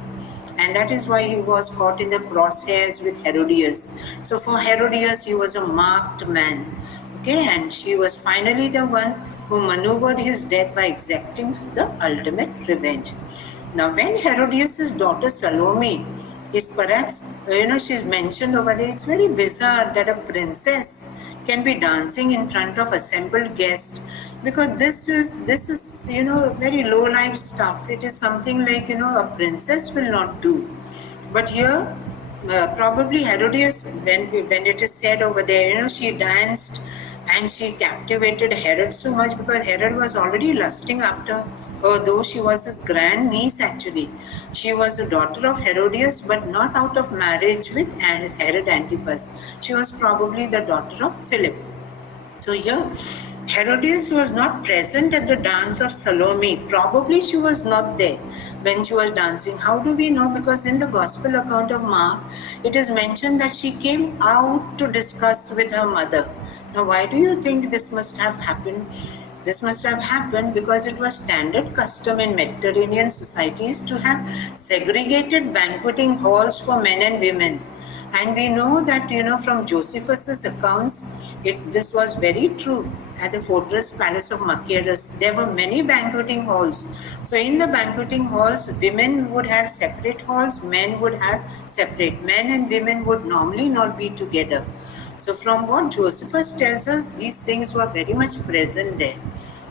And that is why he was caught in the crosshairs with Herodias. So for Herodias, he was a marked man. Okay, and she was finally the one who maneuvered his death by exacting the ultimate revenge. Now, when Herodias' daughter Salome is perhaps, she's mentioned over there, it's very bizarre that a princess can be dancing in front of assembled guests, because this is very low life stuff. It is something like a princess will not do. But here probably Herodias, when it is said over there, she danced and she captivated Herod so much, because Herod was already lusting after her, though she was his grand niece actually. She was the daughter of Herodias, but not out of marriage with Herod Antipas. She was probably the daughter of Philip. So here, Herodias was not present at the dance of Salome. Probably she was not there when she was dancing. How do we know? Because in the Gospel account of Mark, it is mentioned that she came out to discuss with her mother. Now, why do you think this must have happened? This must have happened because it was standard custom in Mediterranean societies to have segregated banqueting halls for men and women. And we know that, from Josephus's accounts, this was very true. At the fortress palace of Machaerus, there were many banqueting halls. So in the banqueting halls, women would have separate halls, men would have separate. Men and women would normally not be together. So from what Josephus tells us, these things were very much present there.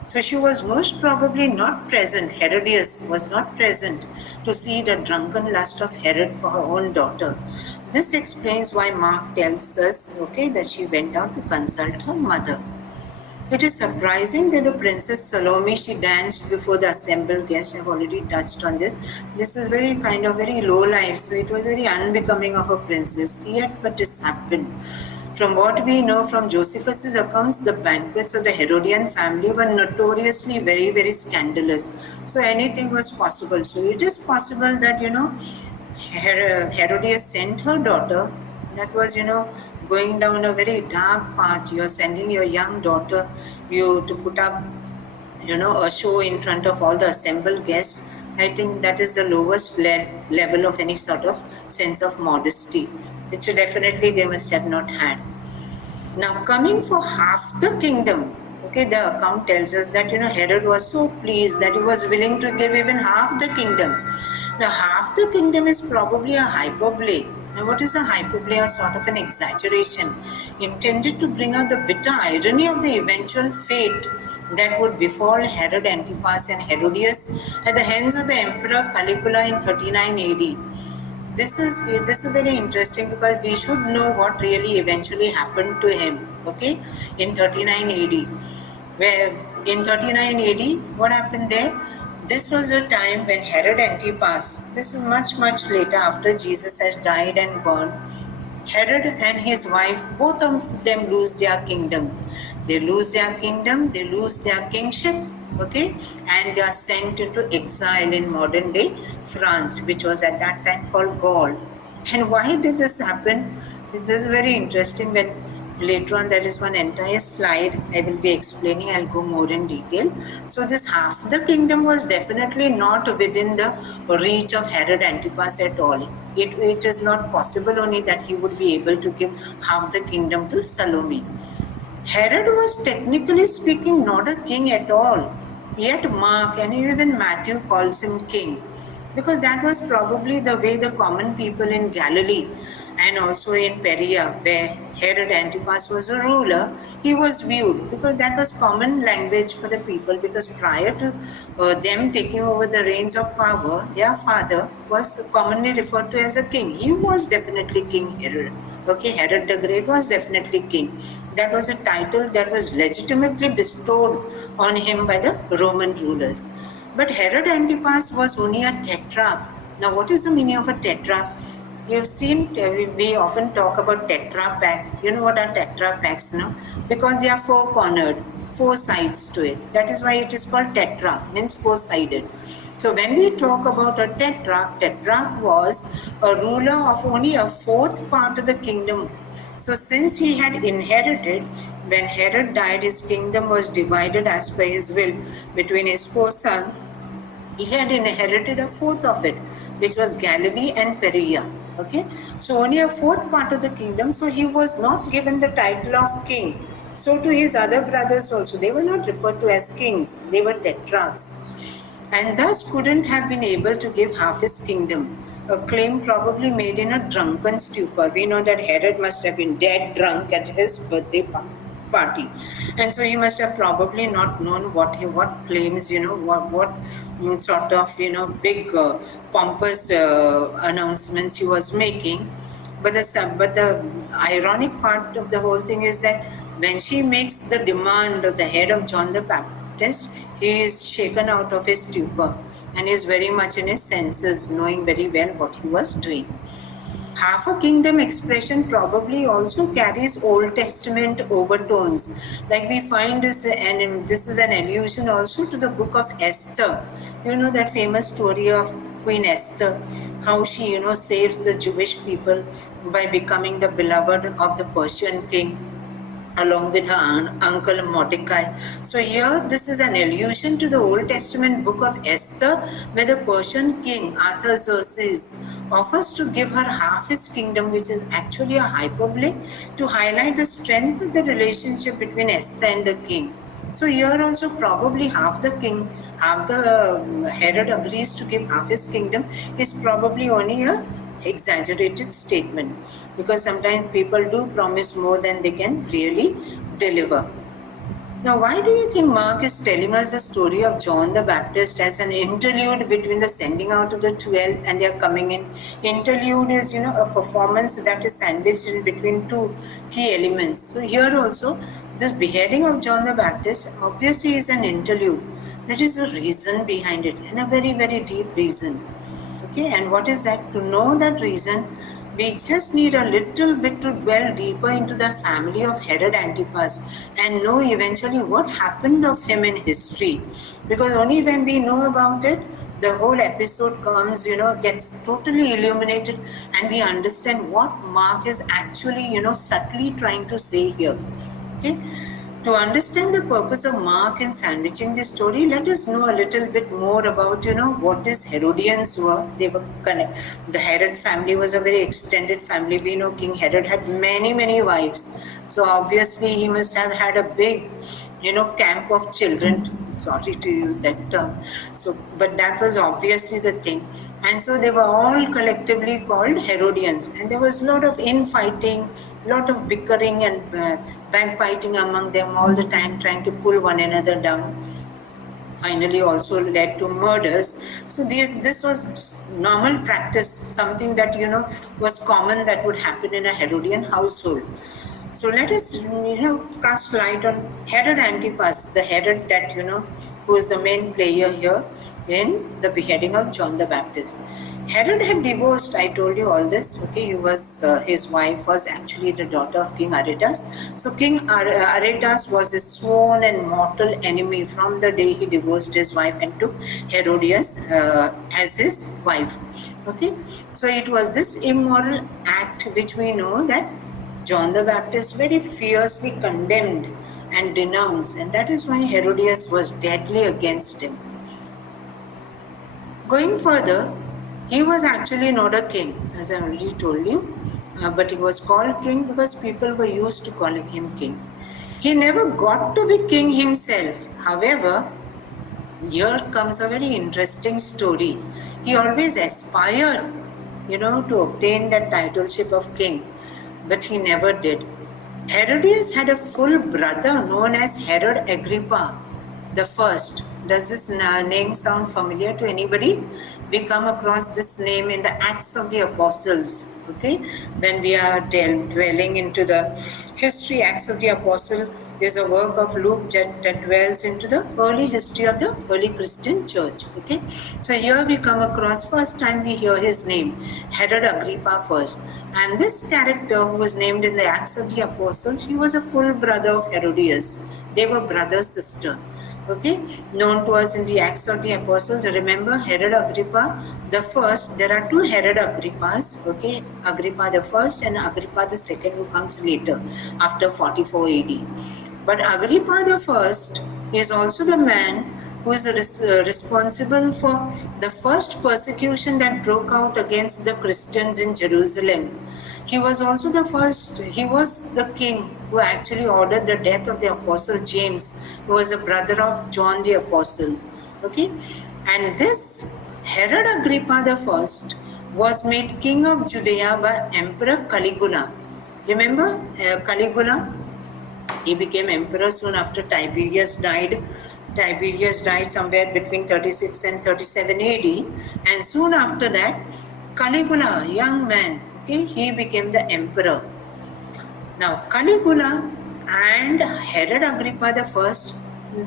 So she was most probably not present, Herodias was not present to see the drunken lust of Herod for her own daughter. This explains why Mark tells us, that she went out to consult her mother. It is surprising that the Princess Salome, she danced before the assembled guests. I've already touched on this. This is very low life, so it was very unbecoming of a princess. Yet, but this happened. From what we know from Josephus's accounts, the banquets of the Herodian family were notoriously very, very scandalous. So anything was possible. So it is possible that, Herodias sent her daughter, that was, going down a very dark path. You are sending your young daughter to put up, a show in front of all the assembled guests. I think that is the lowest level of any sort of sense of modesty, which definitely they must have not had. Now, coming for half the kingdom, the account tells us that, Herod was so pleased that he was willing to give even half the kingdom. Now, half the kingdom is probably a hyperbole. Now, what is a hyperbole? A sort of an exaggeration intended to bring out the bitter irony of the eventual fate that would befall Herod Antipas and Herodias at the hands of the Emperor Caligula in 39 AD. This is very interesting, because we should know what really eventually happened to him. In 39 AD, where in 39 AD, what happened there? This was a time when Herod Antipas, this is much later after Jesus has died and gone, Herod and his wife, both of them lose their kingdom. They lose their kingdom, they lose their kingship, and they are sent into exile in modern day France, which was at that time called Gaul. And why did this happen? This is very interesting. When later on, there is one entire slide I will be explaining. I'll go more in detail. So this half the kingdom was definitely not within the reach of Herod Antipas at all. It is not possible only that he would be able to give half the kingdom to Salome. Herod was technically speaking not a king at all. Yet Mark and even Matthew calls him king, because that was probably the way the common people in Galilee and also in Perea, where Herod Antipas was a ruler, he was viewed, because that was common language for the people, because prior to them taking over the reins of power, their father was commonly referred to as a king. He was definitely King Herod. Herod the Great was definitely king. That was a title that was legitimately bestowed on him by the Roman rulers. But Herod Antipas was only a tetrarch. Now, what is the meaning of a tetrarch? You've seen, we often talk about Tetra Pak. You know what are Tetra Paks, no? Because they are four-cornered, four sides to it. That is why it is called Tetra, means four-sided. So when we talk about a Tetrarch was a ruler of only a fourth part of the kingdom. So since he had inherited, when Herod died, his kingdom was divided as per his will between his four sons. He had inherited a fourth of it, which was Galilee and Perea. Okay, so only a fourth part of the kingdom. So he was not given the title of king. So to his other brothers also, they were not referred to as kings, they were tetrarchs, and thus couldn't have been able to give half his kingdom. A claim probably made in a drunken stupor. We know that Herod must have been dead drunk at his birthday party, and so he must have probably not known what claims, what sort of big pompous announcements he was making. But the ironic part of the whole thing is that when she makes the demand of the head of John the Baptist, he is shaken out of his stupor and is very much in his senses, knowing very well what he was doing. Half a kingdom expression probably also carries Old Testament overtones. Like we find this, and this is an allusion also to the book of Esther. You know that famous story of Queen Esther, how she, saves the Jewish people by becoming the beloved of the Persian king, along with her uncle Mordecai. So here this is an allusion to the Old Testament book of Esther, where the Persian king Artaxerxes offers to give her half his kingdom, which is actually a hyperbole to highlight the strength of the relationship between Esther and the king. So here also probably half the Herod agrees to give half his kingdom is probably only a exaggerated statement, because sometimes people do promise more than they can really deliver. Now, why do you think Mark is telling us the story of John the Baptist as an interlude between the sending out of the 12 and their coming in? Interlude is, a performance that is sandwiched in between two key elements. So here also, this beheading of John the Baptist obviously is an interlude. There is a reason behind it, and a very, very deep reason. Okay, and what is that? To know that reason, we just need a little bit to dwell deeper into the family of Herod Antipas and know eventually what happened of him in history. Because only when we know about it, the whole episode comes, gets totally illuminated, and we understand what Mark is actually, subtly trying to say here. Okay. To understand the purpose of Mark in sandwiching this story, let us know a little bit more about, what these Herodians were. They were the Herod family was a very extended family. We know King Herod had many, many wives. So obviously he must have had a big, camp of children. Sorry to use that term. So, but that was obviously the thing. And so they were all collectively called Herodians. And there was a lot of infighting, a lot of bickering and backbiting among them all the time, trying to pull one another down. Finally also led to murders. So this was normal practice, something that, was common that would happen in a Herodian household. So let us, cast light on Herod Antipas, the Herod that, who is the main player here in the beheading of John the Baptist. Herod had divorced, I told you all this, okay, his wife was actually the daughter of King Aretas. So King Aretas was his sworn and mortal enemy from the day he divorced his wife and took Herodias as his wife, okay. So it was this immoral act which we know that John the Baptist very fiercely condemned and denounced, and that is why Herodias was deadly against him. Going further, he was actually not a king, as I already told you, but he was called king because people were used to calling him king. He never got to be king himself. However, here comes a very interesting story. He always aspired, to obtain that titleship of king, but he never did. Herodias had a full brother known as Herod Agrippa the First. Does this name sound familiar to anybody? We come across this name in the Acts of the Apostles. Okay, when we are dwelling into the history, Acts of the Apostle, is a work of Luke that dwells into the early history of the early Christian church. Okay, so here we come across, first time we hear his name, Herod Agrippa first. And this character who was named in the Acts of the Apostles, he was a full brother of Herodias. They were brother sister. Okay, known to us in the Acts of the Apostles. Remember Herod Agrippa the first. There are two Herod Agrippas. Okay, Agrippa the first and Agrippa the second, who comes later after 44 AD. But Agrippa the first is also the man who is responsible for the first persecution that broke out against the Christians in Jerusalem. He was also the first, he was the king who actually ordered the death of the Apostle James, who was the brother of John the Apostle. Okay, and this Herod Agrippa the first was made king of Judea by Emperor Caligula. Remember Caligula? He became emperor soon after Tiberius died. Tiberius died somewhere between 36 and 37 AD. And soon after that, Caligula, young man, okay, he became the emperor. Now, Caligula and Herod Agrippa the first,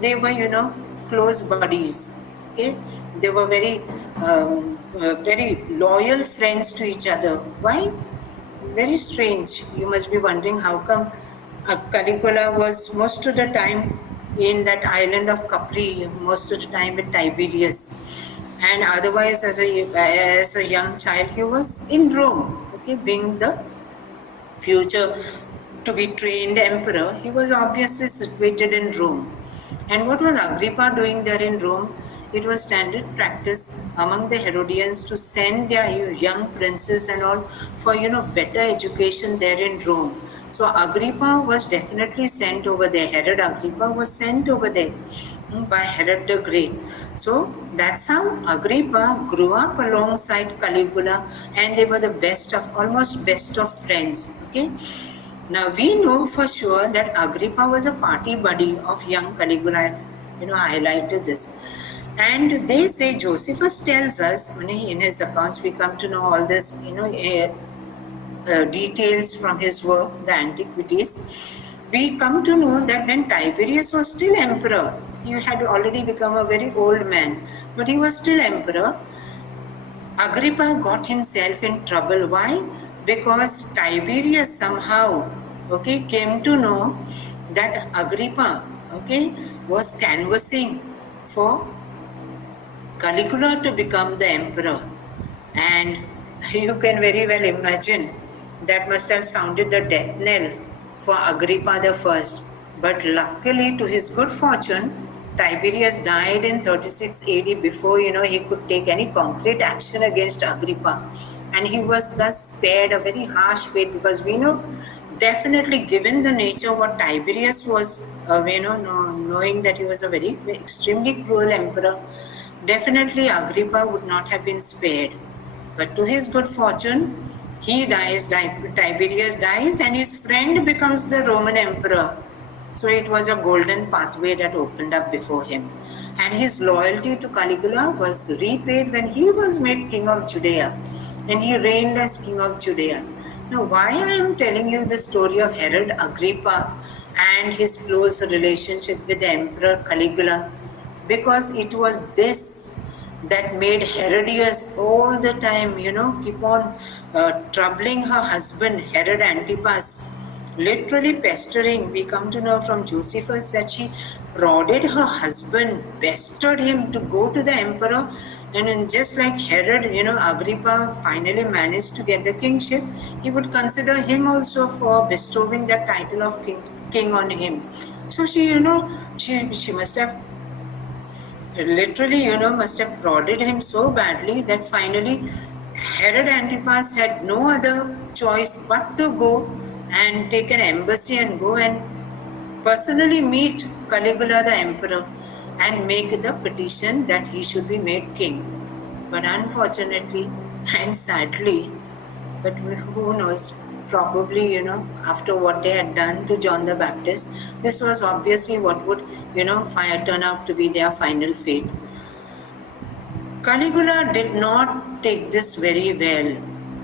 they were, close buddies. Okay, they were very loyal friends to each other. Why? Very strange. You must be wondering how come Caligula was most of the time in that island of Capri, most of the time with Tiberius. And otherwise, as a young child, he was in Rome, okay, being the future to be trained emperor. He was obviously situated in Rome. And what was Agrippa doing there in Rome? It was standard practice among the Herodians to send their young princes and all for better education there in Rome. So Agrippa was definitely sent over there. Herod Agrippa was sent over there by Herod the Great. So that's how Agrippa grew up alongside Caligula, and they were the almost best of friends. Okay. Now we know for sure that Agrippa was a party buddy of young Caligula. I've highlighted this. And they say, Josephus tells us, in his accounts, we come to know all this, details from his work, the Antiquities. We come to know that when Tiberius was still emperor, he had already become a very old man, but he was still emperor. Agrippa got himself in trouble. Why? Because Tiberius somehow, came to know that Agrippa, was canvassing for Caligula to become the emperor. And you can very well imagine that must have sounded the death knell for Agrippa the first. But luckily, to his good fortune, Tiberius died in 36 AD before he could take any concrete action against Agrippa, and he was thus spared a very harsh fate, because we know definitely, given the nature what Tiberius was, knowing that he was a very extremely cruel emperor, definitely Agrippa would not have been spared. But to his good fortune, he dies, Tiberius dies, and his friend becomes the Roman emperor. So it was a golden pathway that opened up before him. And his loyalty to Caligula was repaid when he was made king of Judea, and he reigned as king of Judea. Now, why I am telling you the story of Herod Agrippa and his close relationship with the emperor Caligula? Because it was this that made Herodias all the time, keep on troubling her husband, Herod Antipas, literally pestering. We come to know from Josephus that she prodded her husband, pestered him to go to the emperor. And just like Herod, Agrippa finally managed to get the kingship, he would consider him also for bestowing the title of king on him. So she must have literally, must have prodded him so badly that finally Herod Antipas had no other choice but to go and take an embassy and go and personally meet Caligula the emperor and make the petition that he should be made king. But unfortunately and sadly, but who knows, probably, after what they had done to John the Baptist, this was obviously what would, turn out to be their final fate. Caligula did not take this very well.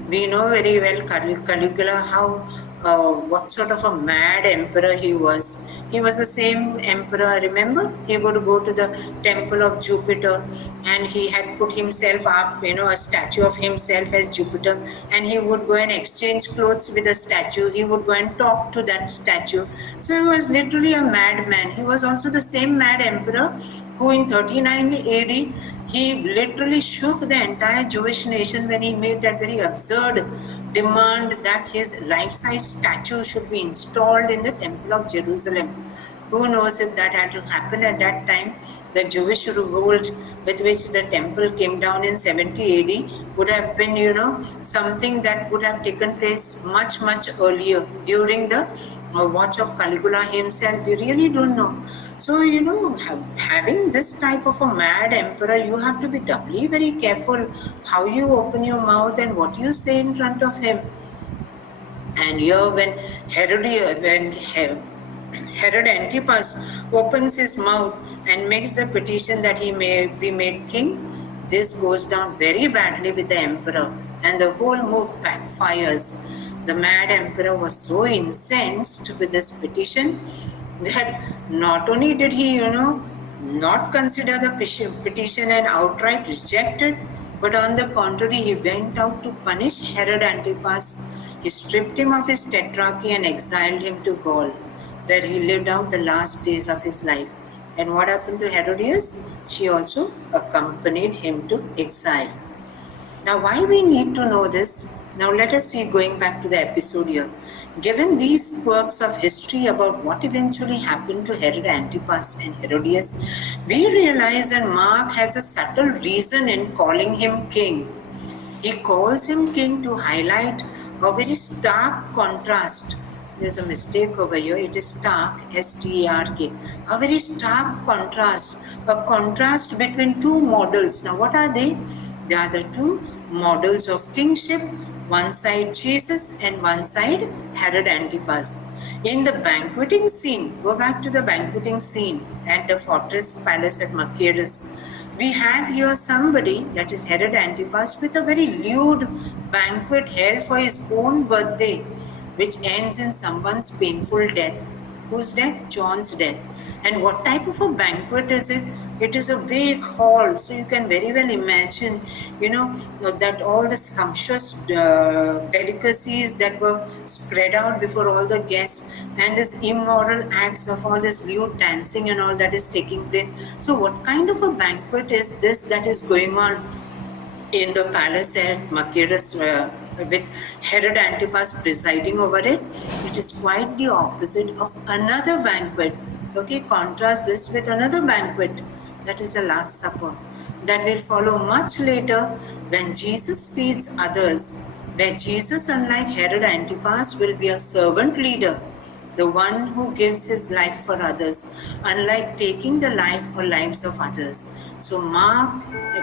We know very well Caligula, how what sort of a mad emperor he was. He was the same emperor, remember? He would go to the temple of Jupiter and he had put himself up, a statue of himself as Jupiter, and he would go and exchange clothes with the statue. He would go and talk to that statue. So he was literally a madman. He was also the same mad emperor who in 39 AD he literally shook the entire Jewish nation when he made that very absurd demand that his life-size statue should be installed in the Temple of Jerusalem. Who knows if that had to happen at that time? The Jewish revolt with which the temple came down in 70 AD would have been, something that would have taken place much, much earlier during the watch of Caligula himself. We really don't know. So, having this type of a mad emperor, you have to be doubly very careful how you open your mouth and what you say in front of him. And here when Herod Antipas opens his mouth and makes the petition that he may be made king, this goes down very badly with the emperor and the whole move backfires. The mad emperor was so incensed with this petition that not only did he, not consider the petition and outright reject it, but on the contrary, he went out to punish Herod Antipas. He stripped him of his tetrarchy and exiled him to Gaul, where he lived out the last days of his life. And what happened to Herodias? She also accompanied him to exile. Now, why we need to know this? Now, let us see, going back to the episode here. Given these quirks of history about what eventually happened to Herod Antipas and Herodias, we realize that Mark has a subtle reason in calling him king. He calls him king to highlight a very stark contrast. There's a mistake over here. It is stark, S-T-A-R-K. A very stark contrast. A contrast between two models. Now, what are they? They are the two models of kingship. One side Jesus and one side Herod Antipas. In the banqueting scene, go back to the banqueting scene at the fortress palace at Machaerus. We have here somebody, that is Herod Antipas, with a very lewd banquet held for his own birthday, which ends in someone's painful death. Whose death? John's death. And what type of a banquet is it? It is a big hall. So you can very well imagine, that all the sumptuous delicacies that were spread out before all the guests and this immoral acts of all this lewd dancing and all that is taking place. So what kind of a banquet is this that is going on in the palace at Machaerus with Herod Antipas presiding over it? It is quite the opposite of another banquet. Okay, contrast this with another banquet, that is the Last Supper, that will follow much later when Jesus feeds others, where Jesus, unlike Herod Antipas, will be a servant leader, the one who gives his life for others, unlike taking the life or lives of others. So Mark,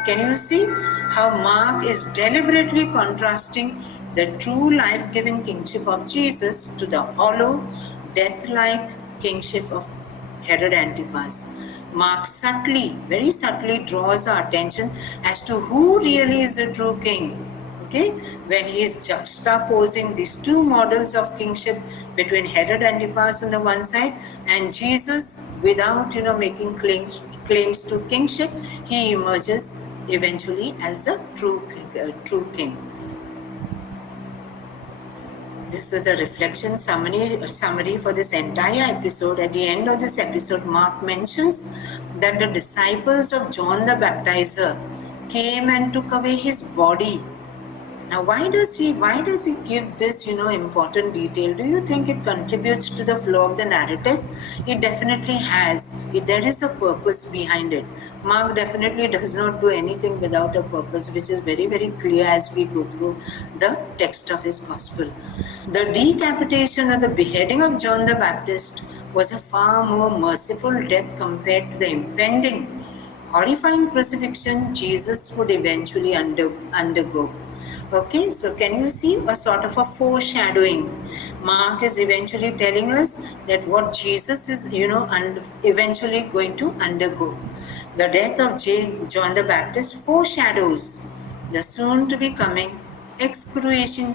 can you see how Mark is deliberately contrasting the true life-giving kingship of Jesus to the hollow, death-like kingship of Herod Antipas? Mark subtly, very subtly draws our attention as to who really is the true king. Okay, when he is juxtaposing these two models of kingship between Herod Antipas on the one side and Jesus without making claims to kingship, he emerges eventually as a true king. This is the reflection summary for this entire episode. At the end of this episode, Mark mentions that the disciples of John the Baptizer came and took away his body. Now, why does he give this, important detail? Do you think it contributes to the flow of the narrative? It definitely has. There is a purpose behind it. Mark definitely does not do anything without a purpose, which is very, very clear as we go through the text of his gospel. The decapitation or the beheading of John the Baptist was a far more merciful death compared to the impending, horrifying crucifixion Jesus would eventually undergo. Okay, so can you see a sort of a foreshadowing? Mark is eventually telling us that what Jesus is, eventually going to undergo. The death of John the Baptist foreshadows the soon to be coming excruciating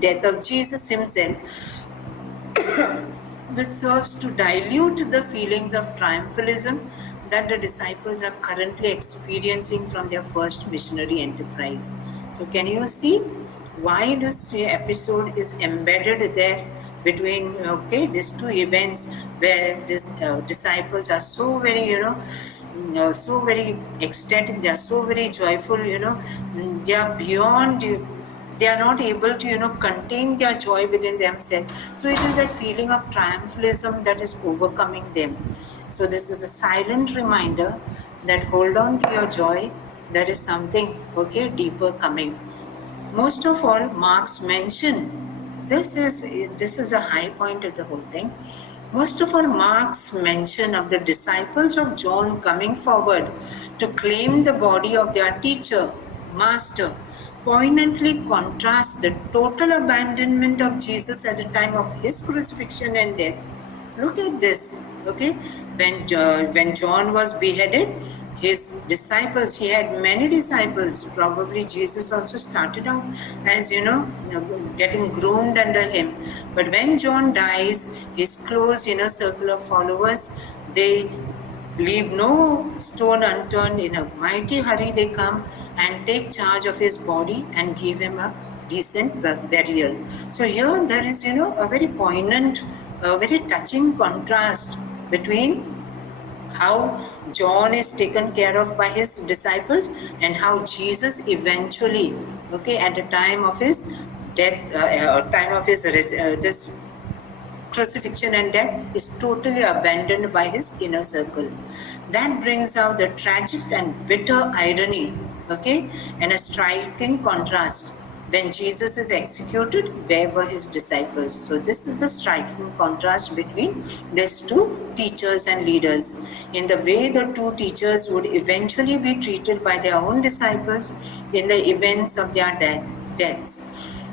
death of Jesus himself, which serves to dilute the feelings of triumphalism that the disciples are currently experiencing from their first missionary enterprise. So, can you see why this episode is embedded there between these two events where these disciples are so very so very ecstatic, they are so very joyful, they are beyond, they are not able to contain their joy within themselves. So it is that feeling of triumphalism that is overcoming them. So this is a silent reminder that hold on to your joy, there is something deeper coming. Most of all, Marx mentioned this is a high point of the whole thing. Most of all, Mark's mention of the disciples of John coming forward to claim the body of their teacher, master, poignantly contrasts the total abandonment of Jesus at the time of his crucifixion and death. Look at this, okay? When John was beheaded, his disciples, he had many disciples. Probably Jesus also started out as, getting groomed under him. But when John dies, his close inner circle of followers, they leave no stone unturned. In a mighty hurry, they come and take charge of his body and give him a decent burial. So here there is, a very poignant, very touching contrast between how John is taken care of by his disciples and how Jesus eventually, at the time of his death, time of his this crucifixion and death, is totally abandoned by his inner circle. That brings out the tragic and bitter irony, and a striking contrast. When Jesus is executed, where were his disciples? So this is the striking contrast between these two teachers and leaders. In the way the two teachers would eventually be treated by their own disciples in the events of their deaths.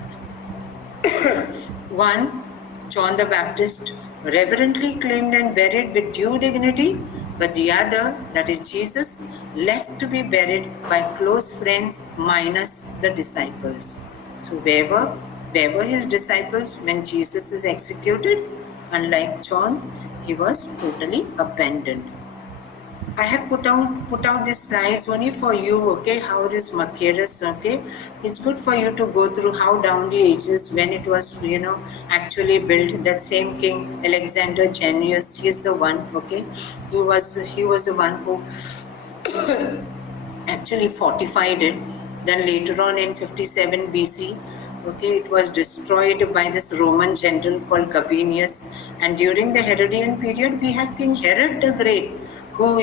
One, John the Baptist, reverently claimed and buried with due dignity, but the other, that is Jesus, left to be buried by close friends minus the disciples. So where were his disciples when Jesus is executed? Unlike John, he was totally abandoned. I have put out this slides only for you, how this Machaerus, it's good for you to go through how down the ages when it was, actually built. That same king, Alexander Jannaeus, he is the one, he was the one who actually fortified it. Then later on in 57 BC, it was destroyed by this Roman general called Gabinius. And during the Herodian period, we have King Herod the Great, who,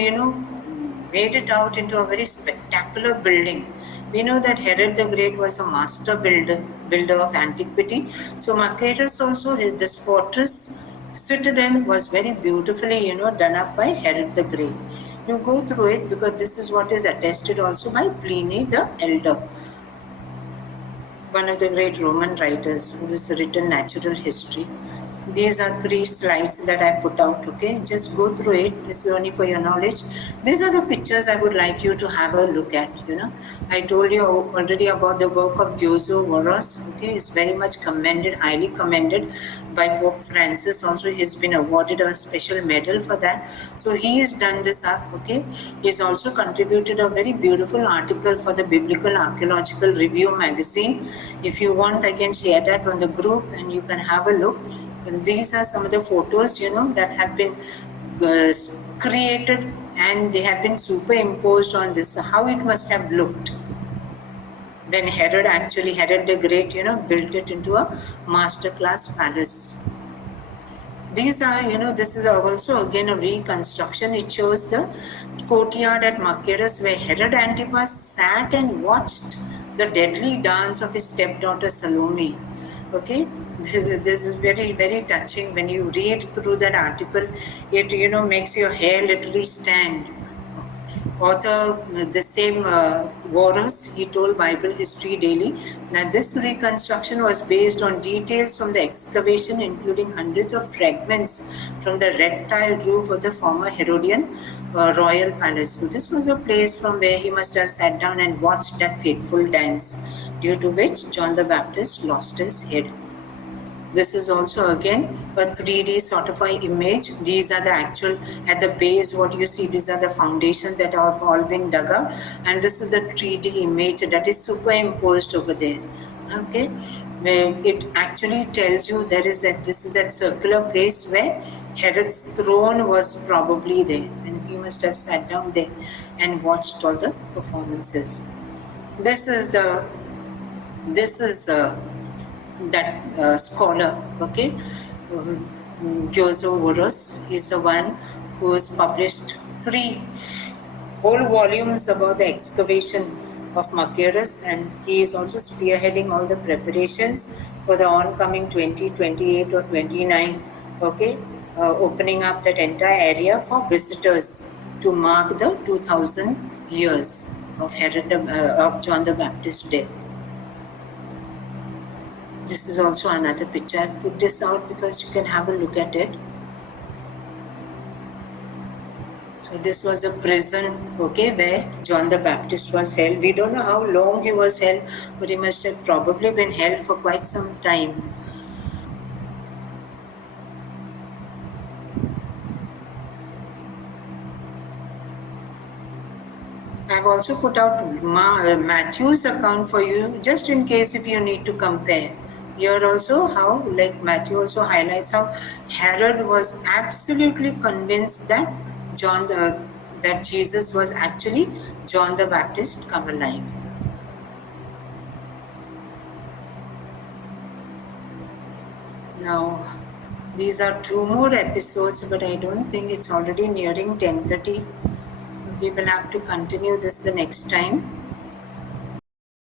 made it out into a very spectacular building. We know that Herod the Great was a master builder of antiquity. So Machaerus also, this fortress citadel was very beautifully, done up by Herod the Great. You go through it because this is what is attested also by Pliny the Elder, one of the great Roman writers who has written natural history. These are 3 slides that I put out, just go through it. This is only for your knowledge. These are the pictures I would like you to have a look at, I told you already about the work of Gyozo Voros, it's very much commended, highly commended by Pope Francis. Also, he's been awarded a special medal for that. So he has done this up, He's also contributed a very beautiful article for the Biblical Archaeological Review magazine. If you want, I can share that on the group and you can have a look. And these are some of the photos, that have been created and they have been superimposed on this. How it must have looked when Herod the Great, built it into a masterclass palace. These are, this is also again a reconstruction. It shows the courtyard at Machaerus where Herod Antipas sat and watched the deadly dance of his stepdaughter Salome. This is very, very touching. When you read through that article, it makes your hair literally stand. author, the same Warren, he told Bible History Daily that this reconstruction was based on details from the excavation, including hundreds of fragments from the red tiled roof of the former Herodian royal palace. So this was a place from where he must have sat down and watched that fateful dance, due to which John the Baptist lost his head. This is also again a 3D sort of a image. These are the actual, at the base what you see, these are the foundations that have all been dug out, and this is the 3D image that is superimposed over there. Okay, where it actually tells you there is that this is that circular place where Herod's throne was probably there, and he must have sat down there and watched all the performances. This is that scholar, okay, Gyozo Voros. He's the one who has published 3 whole volumes about the excavation of Machaerus, and he is also spearheading all the preparations for the oncoming 2028 or 29, okay, opening up that entire area for visitors to mark the 2000 years of John the Baptist's death. This is also another picture. I put this out because you can have a look at it. So this was a prison, okay, where John the Baptist was held. We don't know how long he was held, but he must have probably been held for quite some time. I've also put out Matthew's account for you, just in case if you need to compare. Here also how, like Matthew also highlights how Herod was absolutely convinced that that Jesus was actually John the Baptist come alive. Now, these are 2 more episodes, but I don't think it's already nearing 10:30. We will have to continue this the next time.